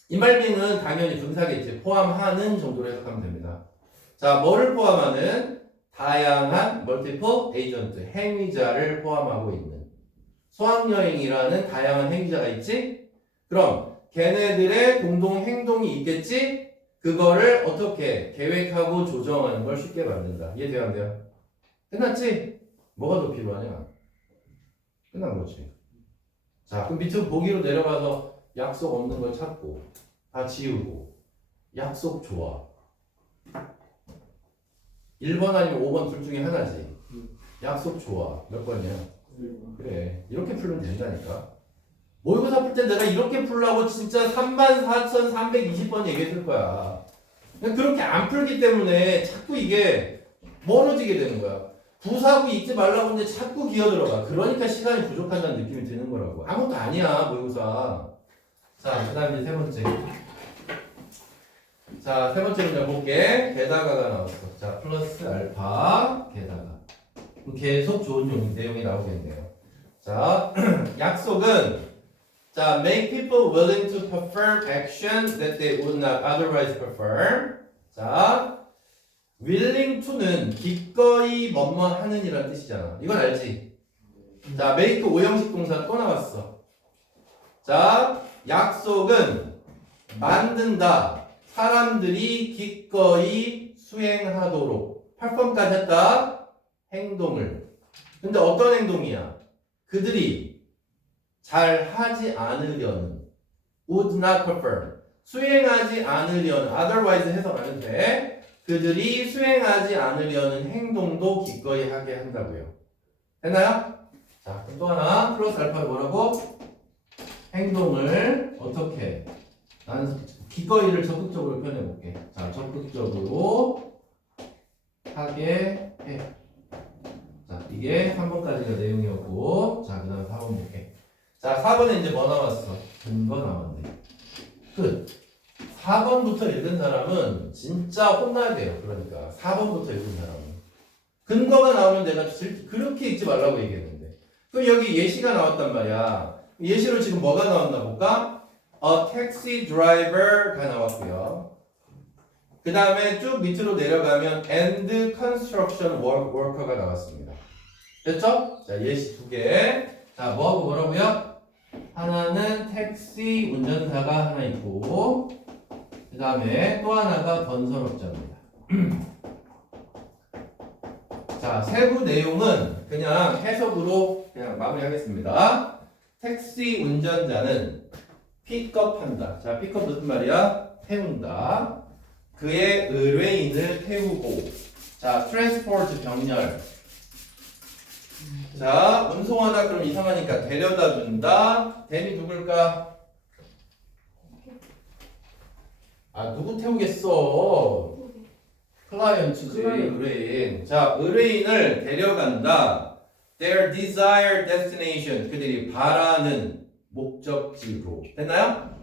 involving은 당연히 분사겠지. 포함하는 정도로 해석하면 됩니다. 자, 뭐를 포함하는? 다양한 multiple agent, 행위자를 포함하고 있는. 수학여행이라는 다양한 행위자가 있지? 그럼 걔네들의 공동 행동이 있겠지? 그거를 어떻게 계획하고 조정하는 걸 쉽게 만든다. 이해돼요? 안 돼요? 끝났지? 뭐가 더 필요하냐? 끝난 거지. 자, 그럼 밑으로 보기로 내려가서 약속 없는 걸 찾고 다 지우고 약속 좋아. 1번 아니면 5번 둘 중에 하나지. 약속 좋아. 몇 번이야? 그래. 이렇게 풀면 된다니까. 모의고사 풀 때 내가 이렇게 풀라고 진짜 34,320번 얘기했을 거야. 그냥 그렇게 안 풀기 때문에 자꾸 이게 멀어지게 되는 거야. 부사구 잊지 말라고 하는데 자꾸 기어들어가. 그러니까 시간이 부족하다는 느낌이 드는 거라고. 아무것도 아니야, 모의고사. 자, 그 다음에 세 번째. 자, 세 번째 문제 볼게. 게다가가 나왔어. 자, 플러스 알파, 게다가. 계속 좋은 내용이 나오겠네요. 자, 약속은 자, make people willing to perform action that they would not otherwise perform. 자, willing to는 기꺼이 뭐뭐 하는 이란 뜻이잖아. 이건 알지? 자, make 오형식 동사 또 나왔어. 자, 약속은 만든다. 사람들이 기꺼이 수행하도록. 8번까지 했다. 행동을. 근데 어떤 행동이야? 그들이 잘 하지 않으려는 would not prefer 수행하지 않으려는 otherwise 해석하면 돼. 그들이 수행하지 않으려는 행동도 기꺼이 하게 한다고요. 됐나요? 자, 그럼 또 하나 플러스 알파를 뭐라고? 행동을 어떻게? 나는 기꺼이를 적극적으로 표현해볼게. 자, 적극적으로 하게 해. 자, 이게 3번까지가 내용이었고, 자, 그 다음 4번 볼게. 자, 4번에 이제 뭐 나왔어? 근거 나왔네. 끝. 4번부터 읽은 사람은 진짜 혼나야 돼요. 그러니까 4번부터 읽은 사람은 근거가 나오면 내가 그렇게 읽지 말라고 얘기했는데, 그럼 여기 예시가 나왔단 말이야. 예시로 지금 뭐가 나왔나 볼까? A taxi driver가 나왔고요. 그 다음에 쭉 밑으로 내려가면 and construction worker가 나왔습니다. 됐죠? 자, 예시 두 개. 자, 뭐하고 뭐라고요? 하나는 택시 운전사가 하나 있고, 그 다음에 또 하나가 건설업자입니다. 자, 세부 내용은 그냥 해석으로 그냥 마무리하겠습니다. 택시 운전자는 픽업한다. 자, 픽업 무슨 말이야? 태운다. 그의 의뢰인을 태우고. 자, 트랜스포트 병렬. 자, 운송하다 그럼 이상하니까 데려다 준다. 대미 누굴까? 아, 누구 태우겠어? 클라이언트지, 의뢰인. 자, 의뢰인을 데려간다. Their desired destination. 그들이 바라는 목적지로. 됐나요?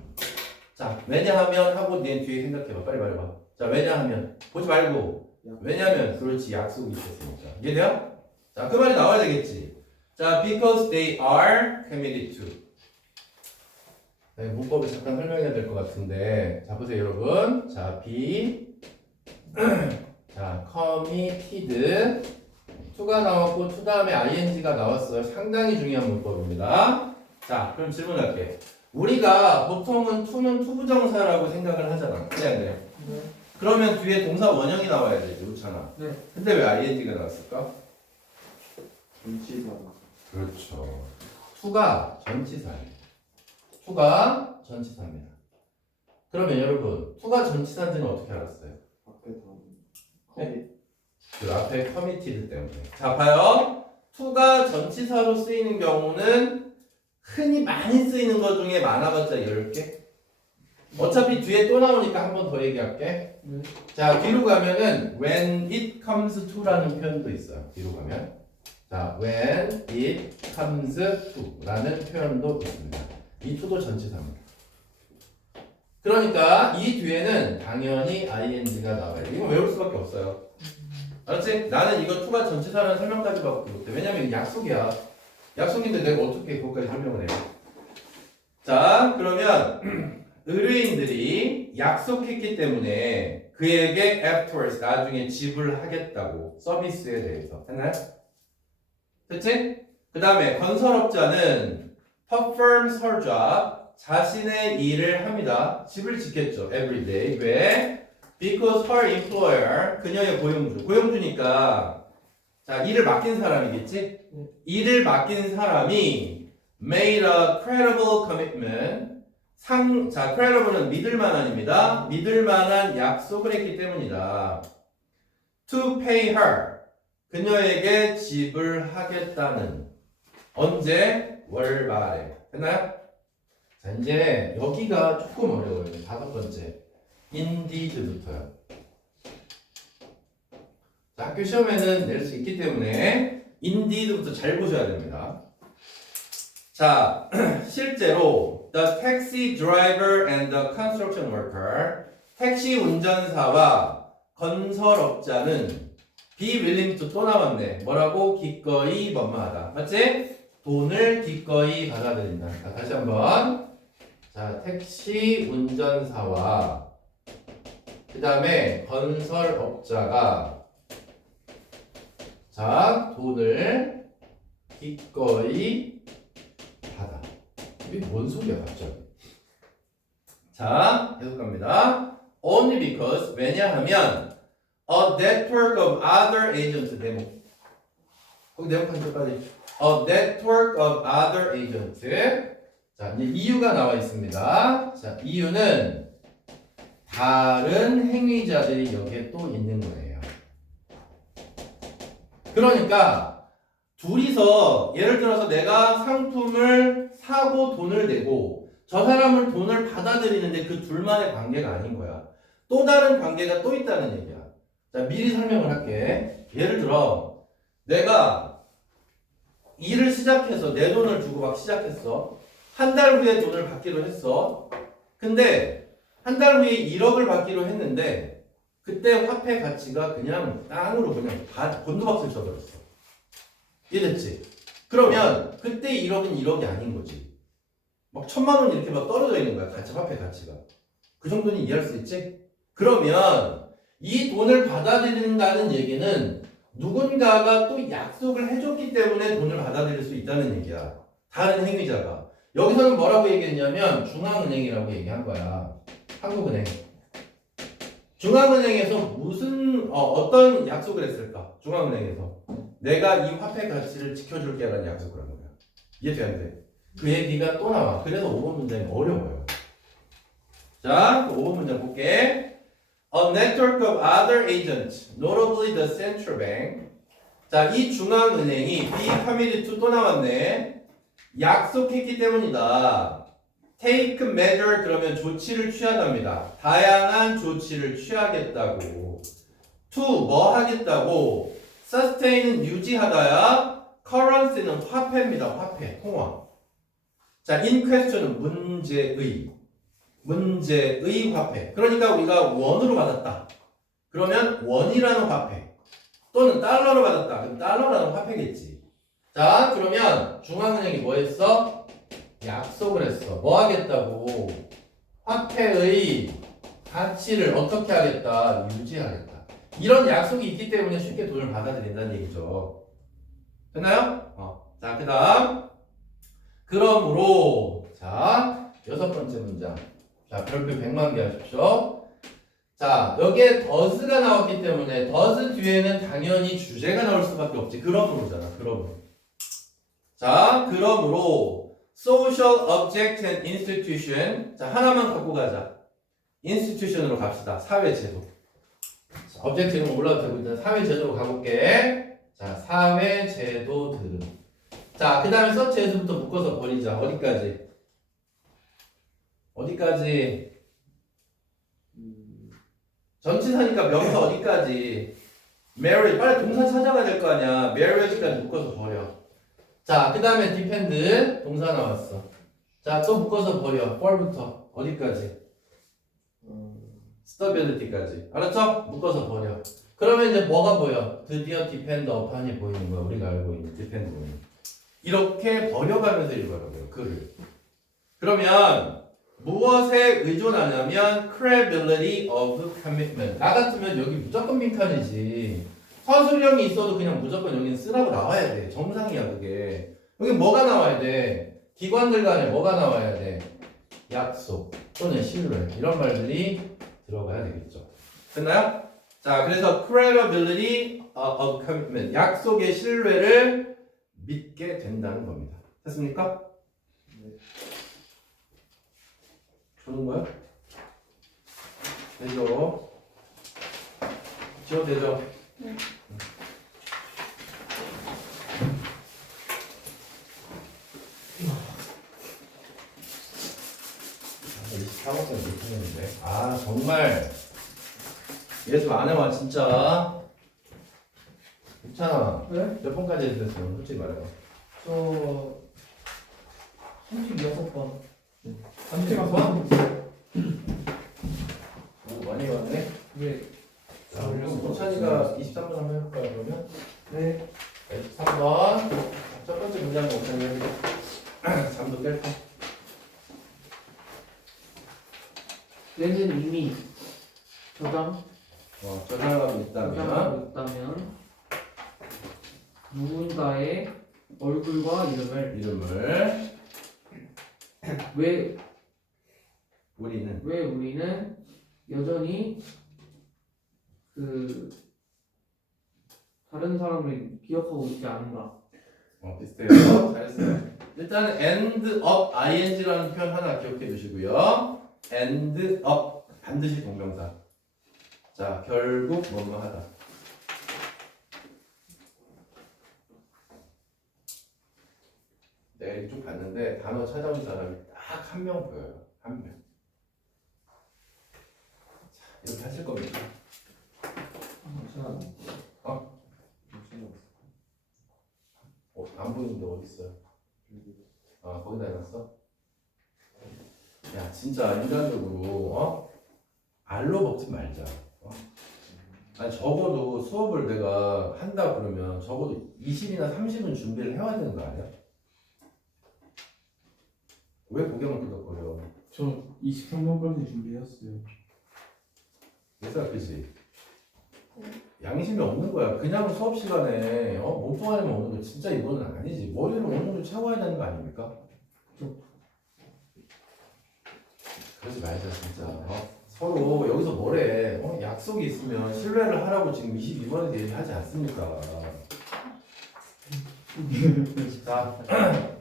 자, 왜냐하면 하고 내 뒤에 생각해봐. 빨리 말해봐. 자, 왜냐하면 보지 말고 왜냐하면 그렇지 약속이 있었으니까. 이해돼요? 자, 그 말이 나와야 되겠지. 자, because they are committed to. 네, 문법을 잠깐 설명해야 될 것 같은데, 자 보세요 여러분. 자, be 자, committed to가 나왔고 to 다음에 ing가 나왔어요. 상당히 중요한 문법입니다. 자, 그럼 질문할게. 우리가 보통은 to는 투부정사라고 생각을 하잖아. 그래 안 그래? 네. 그러면 뒤에 동사 원형이 나와야 되지, 그렇잖아. 네. 근데 왜 ing가 나왔을까? 전치사. 그렇죠. to가 전치사예요. to가 전치사입니다. 그러면 여러분, to가 전치사인지는 어떻게 알았어요? 앞에 다. 네. 그 앞에 committed 때문에. 자, 봐요. to가 전치사로 쓰이는 경우는 흔히 많이 쓰이는 것 중에 많아봤자 10개. 어차피 뒤에 또 나오니까 한 번 더 얘기할게. 네. 자, 뒤로 가면은 when it comes to라는 표현도 있어요. 뒤로 가면. 자, when it comes to라는 표현도 있습니다. 이 to도 전치사입니다. 그러니까 이 뒤에는 당연히 ing가 나와요. 이거 외울 수밖에 없어요. 알았지? 나는 이거 to가 전치사라는 설명까지 받고 못해. 왜냐면 이게 약속이야. 약속인데 내가 어떻게 그것까지 설명을 해요? 자, 그러면 의뢰인들이 약속했기 때문에 그에게 afterwards 나중에 지불하겠다고 서비스에 대해서 했나요? 됐지? 그 다음에 건설업자는 performs her job 자신의 일을 합니다. 집을 짓겠죠. every day. 왜? Because her employer 그녀의 고용주니까 자 일을 맡긴 사람이겠지? 일을 맡긴 사람이 made a credible commitment 자, credible은 믿을만한입니다. 믿을만한 약속을 했기 때문이다. To pay her 그녀에게 지불하겠다는 언제? 월말에 됐나요? 자, 이제 여기가 조금 어려워요. 5번째 indeed부터요. 자, 학교 시험에는 낼 수 있기 때문에 indeed부터 잘 보셔야 됩니다. 자, 실제로 the taxi driver and the construction worker 택시 운전사와 건설업자는 be willing to 또 나왔네. 뭐라고? 기꺼이 뭐뭐하다. 맞지? 돈을 기꺼이 받아들인다. 자, 다시 한번. 자, 택시 운전사와 그 다음에 건설업자가 자, 돈을 기꺼이 받아. 이게 뭔 소리야 갑자기? 자, 계속 갑니다. Only because 왜냐하면 a network of other agents 네모. 거기 네모 판정까지. A network of other agents. 자, 이제 이유가 나와 있습니다. 자, 이유는 다른 행위자들이 여기에 또 있는 거예요. 그러니까 둘이서 예를 들어서 내가 상품을 사고 돈을 내고 저 사람은 돈을 받아들이는데 그 둘만의 관계가 아닌 거야. 또 다른 관계가 또 있다는 얘기야. 자, 미리 설명을 할게. 예를 들어 내가 일을 시작해서 내 돈을 주고 막 시작했어. 한 달 후에 돈을 받기로 했어. 근데 한 달 후에 1억을 받기로 했는데 그때 화폐 가치가 그냥 땅으로 그냥 다 곤두박질 쳐버렸어. 이해됐지? 그러면 그때 1억은 1억이 아닌 거지. 막 1000만 원 이렇게 막 떨어져 있는 거야. 가치, 화폐 가치가. 그 정도는 이해할 수 있지? 그러면 이 돈을 받아들인다는 얘기는 누군가가 또 약속을 해줬기 때문에 돈을 받아들일 수 있다는 얘기야. 다른 행위자가. 여기서는 뭐라고 얘기했냐면 중앙은행이라고 얘기한 거야. 한국은행. 중앙은행에서 무슨 어떤 약속을 했을까? 중앙은행에서 내가 이 화폐 가치를 지켜줄게 라는 약속을 한 거야. 이해돼 안 돼? 그 얘기가 또 나와. 그래서 5번 문장이 어려워요. 자, 5번 문장 볼게. A network of other agents, notably the central bank. 자, 이 중앙은행이 be committed to 또 나왔네. 약속했기 때문이다. take measure 그러면 조치를 취하답니다. 다양한 조치를 취하겠다고. to 뭐 하겠다고. sustain은 유지하다야. currency는 화폐입니다. 화폐, 통화. 자, in question은 문제의. 문제의 화폐. 그러니까 우리가 원으로 받았다. 그러면 원이라는 화폐. 또는 달러로 받았다. 그럼 달러라는 화폐겠지. 자, 그러면 중앙은행이 뭐 했어? 약속을 했어. 뭐 하겠다고? 화폐의 가치를 어떻게 하겠다? 유지하겠다. 이런 약속이 있기 때문에 쉽게 돈을 받아들인다는 얘기죠. 됐나요? 자, 그 다음. 그러므로, 자, 6번째 문장. 자, 별표 100만 개 하십시오. 자, 여기에 does가 나왔기 때문에 does 뒤에는 당연히 주제가 나올 수밖에 없지. 그러므로잖아. 그러므로. 자, 그러므로 social object and institution. 자, 하나만 갖고 가자. institution으로 갑시다. 사회제도. object는 올라도 되고 일단 사회제도로 가볼게. 자, 사회제도들은. 자, 그 다음에 such as부터 묶어서 버리자. 어디까지? 어디까지? 전치사니까 명사 어디까지? marriage. 빨리 동사 찾아가야 될 거 아니야. marriage까지 묶어서 버려. 자, 그 다음에 depend. 동사 나왔어. 자, 또 묶어서 버려. for부터. 어디까지? stability까지. 알았죠? 묶어서 버려. 그러면 이제 뭐가 보여? 드디어 depend upon이 보이는 거야. 우리가 알고 있는 depend 보이는. 이렇게 버려가면서 읽어라고요. 글을. 그러면 무엇에 의존하냐면 credibility of commitment. 나 같으면 여기 무조건 빈칸이지. 서술형이 있어도 그냥 무조건 여기는 쓰라고 나와야 돼. 정상이야 그게. 여기 뭐가 나와야 돼? 기관들 간에 뭐가 나와야 돼? 약속 또는 신뢰 이런 말들이 들어가야 되겠죠. 됐나요? 자, 그래서 credibility of commitment. 약속의 신뢰를 믿게 된다는 겁니다. 됐습니까? 네. 주는 거야? 되죠? 지워 되죠? 네. 아, 24번째 못했는데. 아, 정말. 예습 안 해와, 진짜. 괜찮아. 네? 몇 번까지 했었어? 솔직히 말해봐. 저 36번. 36번? 오, 많이 왔네. 예. 자, 그럼 도찬이가 23번 한번 해볼까요, 그러면? 네. 23번. 첫 번째 문장 도찬이 해볼게. 잠도 깰까? 얘는 이미 저장하고 있다면. 저장하고 있다면 누군가의 얼굴과 이름을 왜 우리는 우리는 여전히 그 다른 사람을 기억하고 있지 않은가? 비슷해요. 잘했어요. 일단은 end up ing라는 표현 하나 기억해 두시고요. end up 반드시 동명사. 자, 결국 뭐뭐 하다. 내가 이쪽 봤는데 단어 찾아온 사람이 딱 한 명 보여요. 한 명. 자, 이렇게 하실 겁니까? 안 보이는데 어디 있어요? 아, 거기다 해놨어? 야, 진짜 인간적으로 알로 먹지 말자. 아니 적어도 수업을 내가 한다 그러면 적어도 20이나 30은 준비를 해와야 되는 거 아니야? 왜 고개만 끄덕거려? 저 23번까지 준비했어요. 왜 생각하지? 양심이 없는 거야. 그냥 수업 시간에 몸뚱아리만 오는 거 진짜 이거는 아니지. 머리를 어느 정도 채워야 되는 거 아닙니까? 그러지 말자 진짜. 서로 여기서 뭐래? 약속이 있으면 신뢰를 하라고 지금 22번에서 얘기하지 않습니까? 자,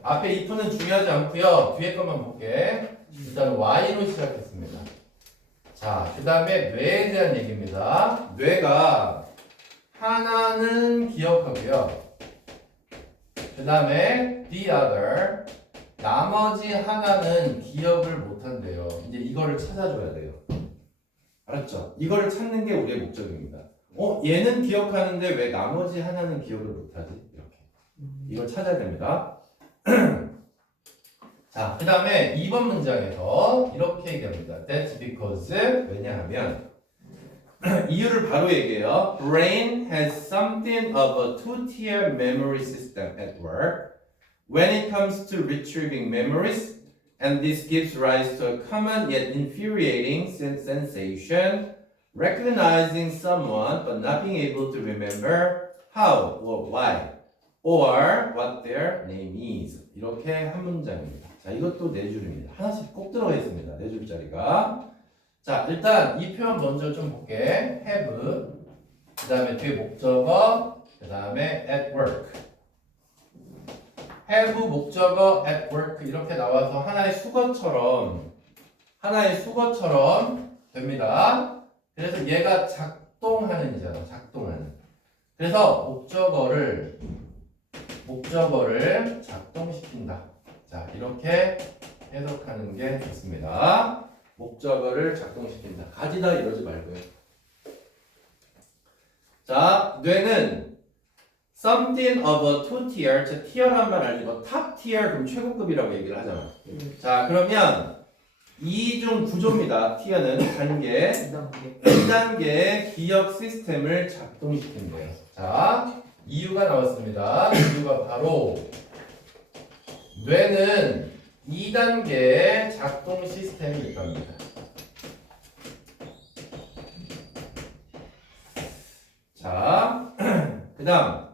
앞에 if는 중요하지 않고요. 뒤에 것만 볼게. 일단 y로 시작했습니다. 자, 그 다음에 뇌에 대한 얘기입니다. 뇌가 하나는 기억하고요. 그 다음에 the other 나머지 하나는 기억을 못한대요. 이제 이거를 찾아줘야 돼요. 알았죠? 이거를 찾는 게 우리의 목적입니다. 얘는 기억하는데 왜 나머지 하나는 기억을 못하지? 이렇게. 이걸 찾아야 됩니다. 자, 그 다음에 2번 문장에서 이렇게 얘기합니다. That's because 왜냐하면 이유를 바로 얘기해요. Brain has something of a two-tier memory system at work when it comes to retrieving memories, and this gives rise to a common yet infuriating sensation, recognizing someone but not being able to remember how or why or what their name is. 이렇게 한 문장입니다. 자, 이것도 네 줄입니다. 하나씩 꼭 들어가 있습니다. 네 줄짜리가. 자, 일단 이 표현 먼저 좀 볼게. have, 그 다음에 뒤에 목적어, 그 다음에 at work. have, 목적어, at work 이렇게 나와서 하나의 수거처럼 됩니다. 그래서 얘가 작동하는 이잖아. 작동하는. 그래서 목적어를 작동시킨다. 자, 이렇게 해석하는 게 좋습니다. 목적어를 작동시킨다. 가지다 이러지 말고요. 자, 뇌는 something of a two-tier, 자, tier란 말 알리고 top tier 그럼 최고급이라고 얘기를 하잖아. 자, 그러면 이중 구조입니다. tier는 단계, 2단계 기억 시스템을 작동시킨대요. 자, 이유가 나왔습니다. 이유가 바로 뇌는 2단계 작동 시스템이 있답니다. 자, 그 다음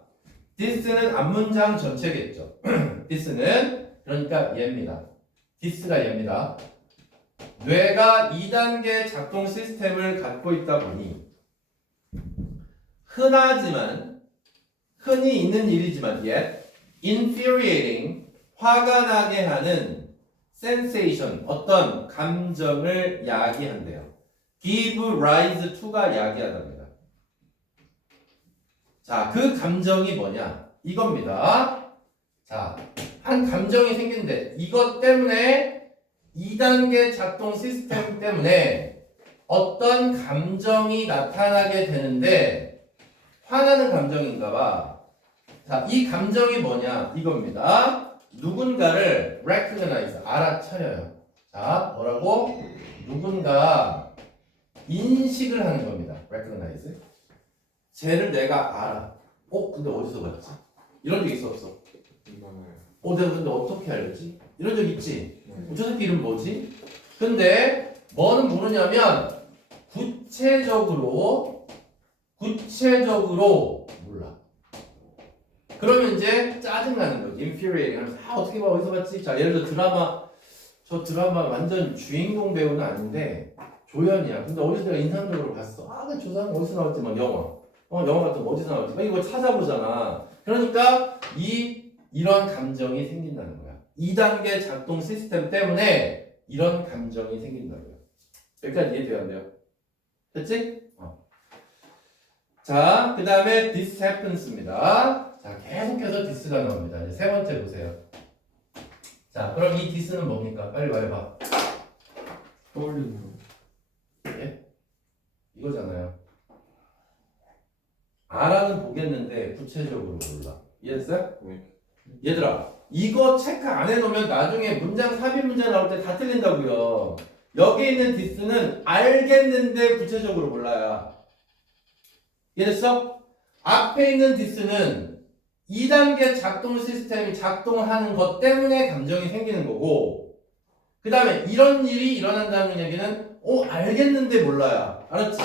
this는 앞문장 전체겠죠. this는 그러니까 얘입니다. this가 얘입니다. 뇌가 2단계 작동 시스템을 갖고 있다 보니 흔히 있는 일이지만 yet infuriating 화가 나게 하는 sensation 어떤 감정을 야기한대요. give rise to가 야기하답니다. 자, 그 감정이 뭐냐? 이겁니다. 자, 한 감정이 생긴데 이것 때문에 2단계 작동 시스템 때문에 어떤 감정이 나타나게 되는데 화나는 감정인가 봐. 자, 이 감정이 뭐냐? 이겁니다. 누군가를 recognize, 알아차려요. 자, 뭐라고? 누군가 인식을 하는 겁니다. recognize. 쟤를 내가 알아. 근데 어디서 봤지? 이런 적 있어 없어? 내가 근데 어떻게 알지? 이런 적 있지? 저 새끼 이름 뭐지? 근데 뭐는 모르냐면 구체적으로 몰라. 그러면 이제 짜증나는 거지. infuriating 하면서 어떻게 봐 어디서 봤지? 자, 예를 들어 저 드라마 완전 주인공 배우는 아닌데 조연이야. 근데 어디서 내가 인상적으로 봤어. 근데 저 사람 어디서 나왔지? 막 영화 같은 거 어디서 나왔지? 막 이거 찾아보잖아. 그러니까 이런 감정이 생긴다는 거야. 2단계 작동 시스템 때문에 이런 감정이 생긴다고요. 여기까지 이해돼야 안 돼요? 됐지? 자, 그 다음에 this happens입니다. 자, 계속해서 this가 나옵니다. 이제 세 번째 보세요. 자, 그럼 이 this는 뭡니까? 빨리 말해봐. 떠올리는 거. 예? 이거잖아요. 알아는 보겠는데 구체적으로 몰라. 이해했어요? 네. 얘들아, 이거 체크 안 해놓으면 나중에 문장 삽입 문제 나올 때 다 틀린다고요. 여기 있는 this는 알겠는데 구체적으로 몰라요. 이해됐어? 앞에 있는 this는 2단계 작동 시스템이 작동하는 것 때문에 감정이 생기는 거고, 그 다음에 이런 일이 일어난다는 얘기는 알겠는데 몰라요. 알았지?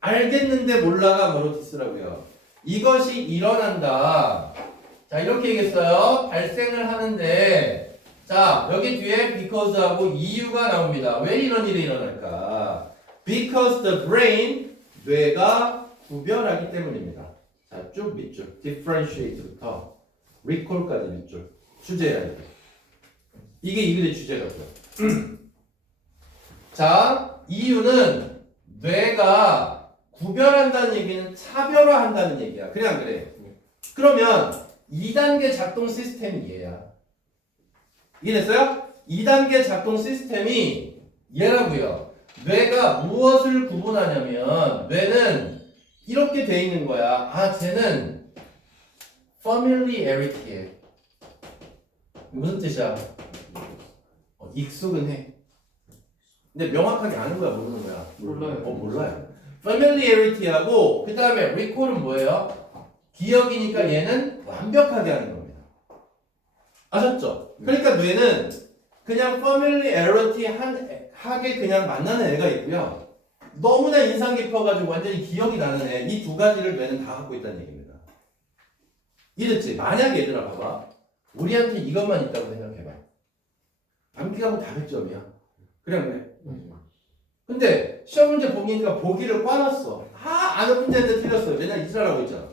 알겠는데 몰라가 바로 this라고요. 이것이 일어난다. 자, 이렇게 얘기했어요. 발생을 하는데, 자, 여기 뒤에 because하고 이유가 나옵니다. 왜 이런 일이 일어날까? Because the brain, 뇌가 구별하기 때문입니다. 자, 쭉 밑줄. differentiate부터 recall까지 밑줄. 주제야, 이게 이 글의 주제라고요. 자, 이유는 뇌가 구별한다는 얘기는 차별화한다는 얘기야. 그래, 안 그래? 그러면 2단계 작동 시스템이 얘야. 이해됐어요? 2단계 작동 시스템이 얘라고요. 뇌가 무엇을 구분하냐면 뇌는 이렇게 돼 있는 거야. 쟤는 familiarity에 무슨 뜻이야? 익숙은 해. 근데 명확하게 아는 거야, 모르는 거야? 몰라요. 몰라요. familiarity하고 그 다음에 recall은 뭐예요? 기억이니까 얘는 완벽하게 하는 겁니다. 아셨죠? 그러니까 뇌는 그냥 familiarity 하게 그냥 만나는 애가 있고요. 너무나 인상 깊어가지고 완전히 기억이 나는 애, 이 두 가지를 뇌는 다 갖고 있다는 얘기입니다. 이랬지? 만약에 얘들아 봐봐. 우리한테 이것만 있다고 생각해봐. 암기하고 다 100점이야. 그래 그래. 근데 시험 문제 보기니까 보기를 꽈놨어. 아는 문제인데 틀렸어. 맨날 이지랄하고 있잖아.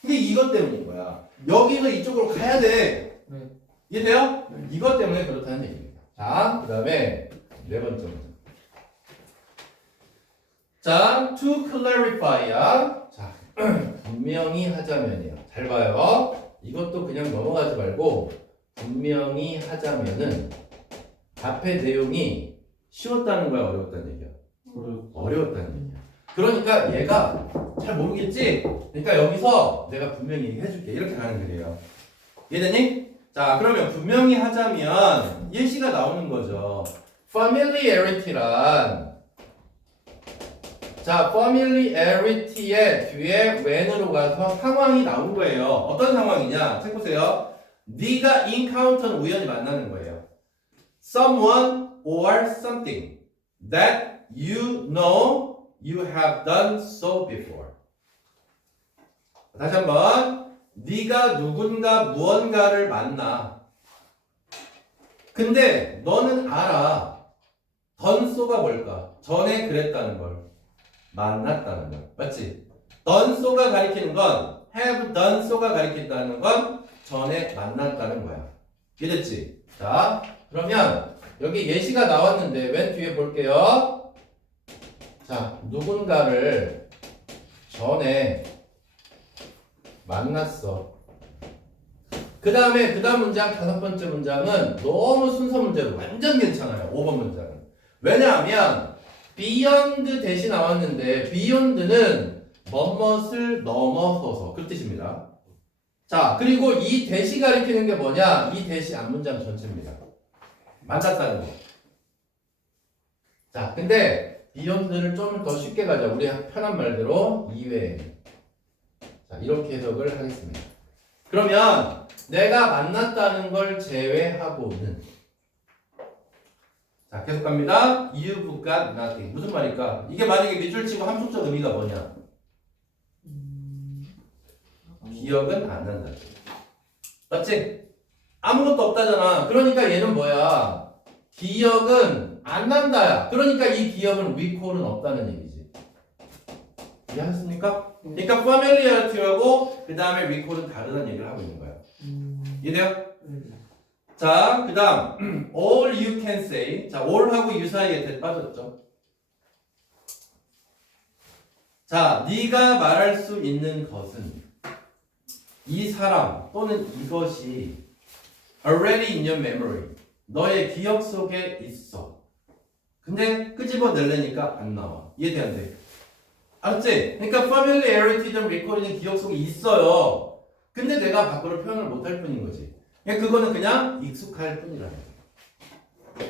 근데 이것 때문인 거야. 여기서 이쪽으로 가야 돼. 네. 이해돼요? 이것 때문에 그렇다는 얘기입니다. 자, 그 다음에 네 번째 문제. 자, to clarify야. 자, 분명히 하자면이요. 잘 봐요. 이것도 그냥 넘어가지 말고 분명히 하자면은 앞에 내용이 쉬웠다는 거야, 어려웠다는 얘기야? 어려웠다는 얘기야. 그러니까 얘가 잘 모르겠지? 그러니까 여기서 내가 분명히 얘기해줄게. 이렇게 가는 글이에요. 이해되니? 자, 그러면 분명히 하자면 예시가 나오는 거죠. familiarity란 자, familiarity의 뒤에 when으로 가서 상황이 나온 거예요. 어떤 상황이냐? 책 보세요. 네가 encounter는 우연히 만나는 거예요. Someone or something that you know you have done so before. 다시 한번. 네가 누군가 무언가를 만나. 근데 너는 알아. done so가 뭘까? 전에 그랬다는 걸. 만났다는 걸. 맞지? done so가 가리키는 건 have done so가 가리킨다는 건 전에 만났다는 거야. 이해됐지? 자, 그러면 여기 예시가 나왔는데 맨 뒤에 볼게요. 자, 누군가를 전에 만났어. 그 다음 문장, 다섯 번째 문장은 너무 순서 문제로 완전 괜찮아요. 5번 문장은. 왜냐하면 beyond 대시 나왔는데 beyond는 뭐뭇을 넘어서서 그 뜻입니다. 자, 그리고 이 대시 가리키는 게 뭐냐? 이 대시 앞문장 전체입니다. 만났다는 거. 자, 근데 beyond를 좀 더 쉽게 가자. 우리 편한 말대로 이외에. 자, 이렇게 해석을 하겠습니다. 그러면 내가 만났다는 걸 제외하고는 자, 계속 갑니다. You've got nothing. 무슨 말일까? 이게 만약에 밑줄 치고 함축적 의미가 뭐냐? 기억은 안 난다. 맞지? 아무것도 없다잖아. 그러니까 얘는 뭐야? 기억은 안 난다야. 그러니까 이 기억은 recall은 없다는 얘기지. 이해하셨습니까? 그러니까 familiarity하고 그 다음에 recall은 다르다는 얘기를 하고 있는 거야. 이해돼요? 자, 그 다음 all you can say. 자, all하고 you 사이에 대 빠졌죠. 자, 네가 말할 수 있는 것은 이 사람 또는 이것이 already in your memory. 너의 기억 속에 있어. 근데 끄집어내려니까 안 나와. 이해돼 안 돼? 알았지? 그러니까 familiarity든 recall이든 기억 속에 있어요. 근데 내가 밖으로 표현을 못할 뿐인 거지. 그러니까 그거는 그냥 익숙할 뿐이라는 거야.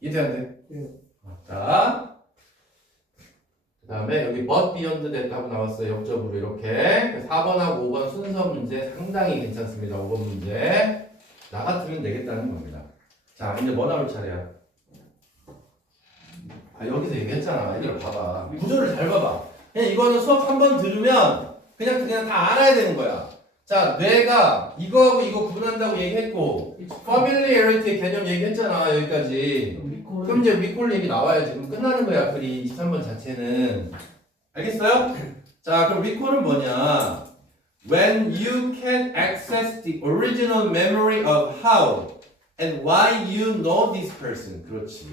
이해돼 안 돼? 네. 자, 그 다음에 여기 but beyond that 하고 나왔어요. 역적으로 이렇게 4번하고 5번 순서 문제 상당히 괜찮습니다. 5번 문제 나 같으면 되겠다는 겁니다. 자, 이제 뭐 나올 차례야? 여기서 얘기했잖아. 얘들아 봐봐. 구조를 잘 봐봐. 그냥 이거는 수업 한 번 들으면 그냥 다 알아야 되는 거야. 자, 뇌가 이거하고 이거 구분한다고 얘기했고 familiarity 개념 얘기했잖아. 여기까지. 그럼 이제 recall 얘기 나와야지. 그럼 끝나는 거야. 글이 23번 자체는. 알겠어요? 자, 그럼 recall은 뭐냐? When you can access the original memory of how and why you know this person. 그렇지.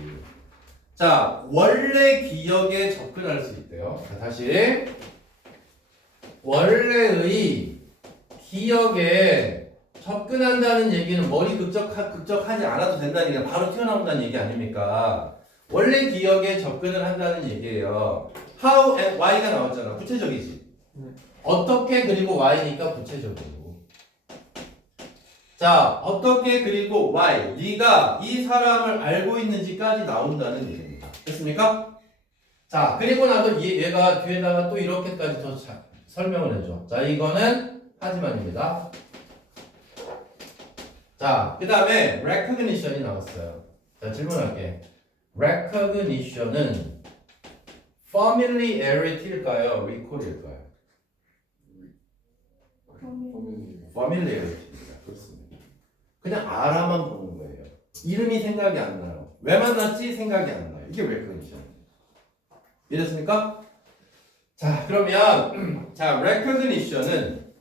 자, 원래 기억에 접근할 수 있대요. 자, 다시. 원래의 기억에 접근한다는 얘기는 머리 극적하지 않아도 된다는 얘기가 바로 튀어나온다는 얘기 아닙니까? 원래 기억에 접근을 한다는 얘기예요. How and why가 나왔잖아. 구체적이지. 어떻게 그리고 why니까 구체적이고. 자, 어떻게 그리고 why 네가 이 사람을 알고 있는지까지 나온다는 얘기입니다. 됐습니까? 자, 그리고 나서 얘가 뒤에다가 또 이렇게까지 더 설명을 해줘. 자, 이거는 하지만입니다. 자, 그 다음에 recognition이 나왔어요. 자, 질문할게. recognition은 familiarity일까요? recall일까요? familiarity입니다. 그렇습니다. 그냥 알아만 보는 거예요. 이름이 생각이 안 나요. 왜 만났지? 생각이 안 나요. 이게 recognition. 이해됐습니까? 자, 그러면 자, recognition은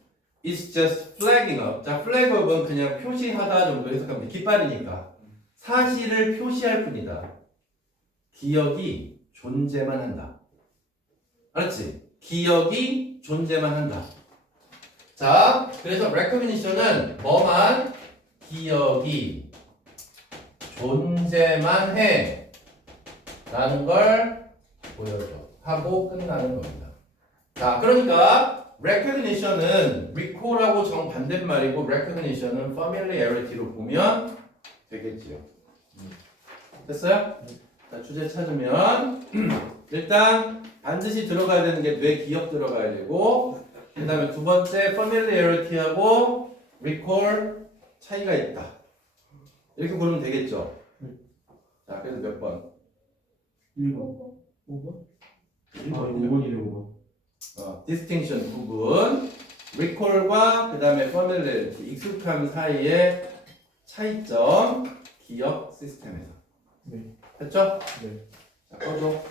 is just flagging up. 자, flag up은 그냥 표시하다 정도 해석하면 돼. 깃발이니까 사실을 표시할 뿐이다. 기억이 존재만 한다. 알았지? 기억이 존재만 한다. 자, 그래서 recognition은 뭐만? 기억이 존재만 해 라는 걸 보여줘 하고 끝나는 겁니다. 자, 그러니까 recognition은 recall하고 정반대말이고 recognition은 familiarity로 보면 되겠지요. 됐어요? 자, 주제 찾으면 일단 반드시 들어가야 되는 게 뇌 기억 들어가야 되고, 그 다음에 두 번째 familiarity하고 recall 차이가 있다. 이렇게 고르면 되겠죠. 자, 그래서 몇 번? 1번 5번? 5번이네 5번. distinction 구분, recall과 그 다음에 familiarity 익숙함 사이의 차이점, 기억 시스템에서. 네. 됐죠? 네. 자, 꺼줘.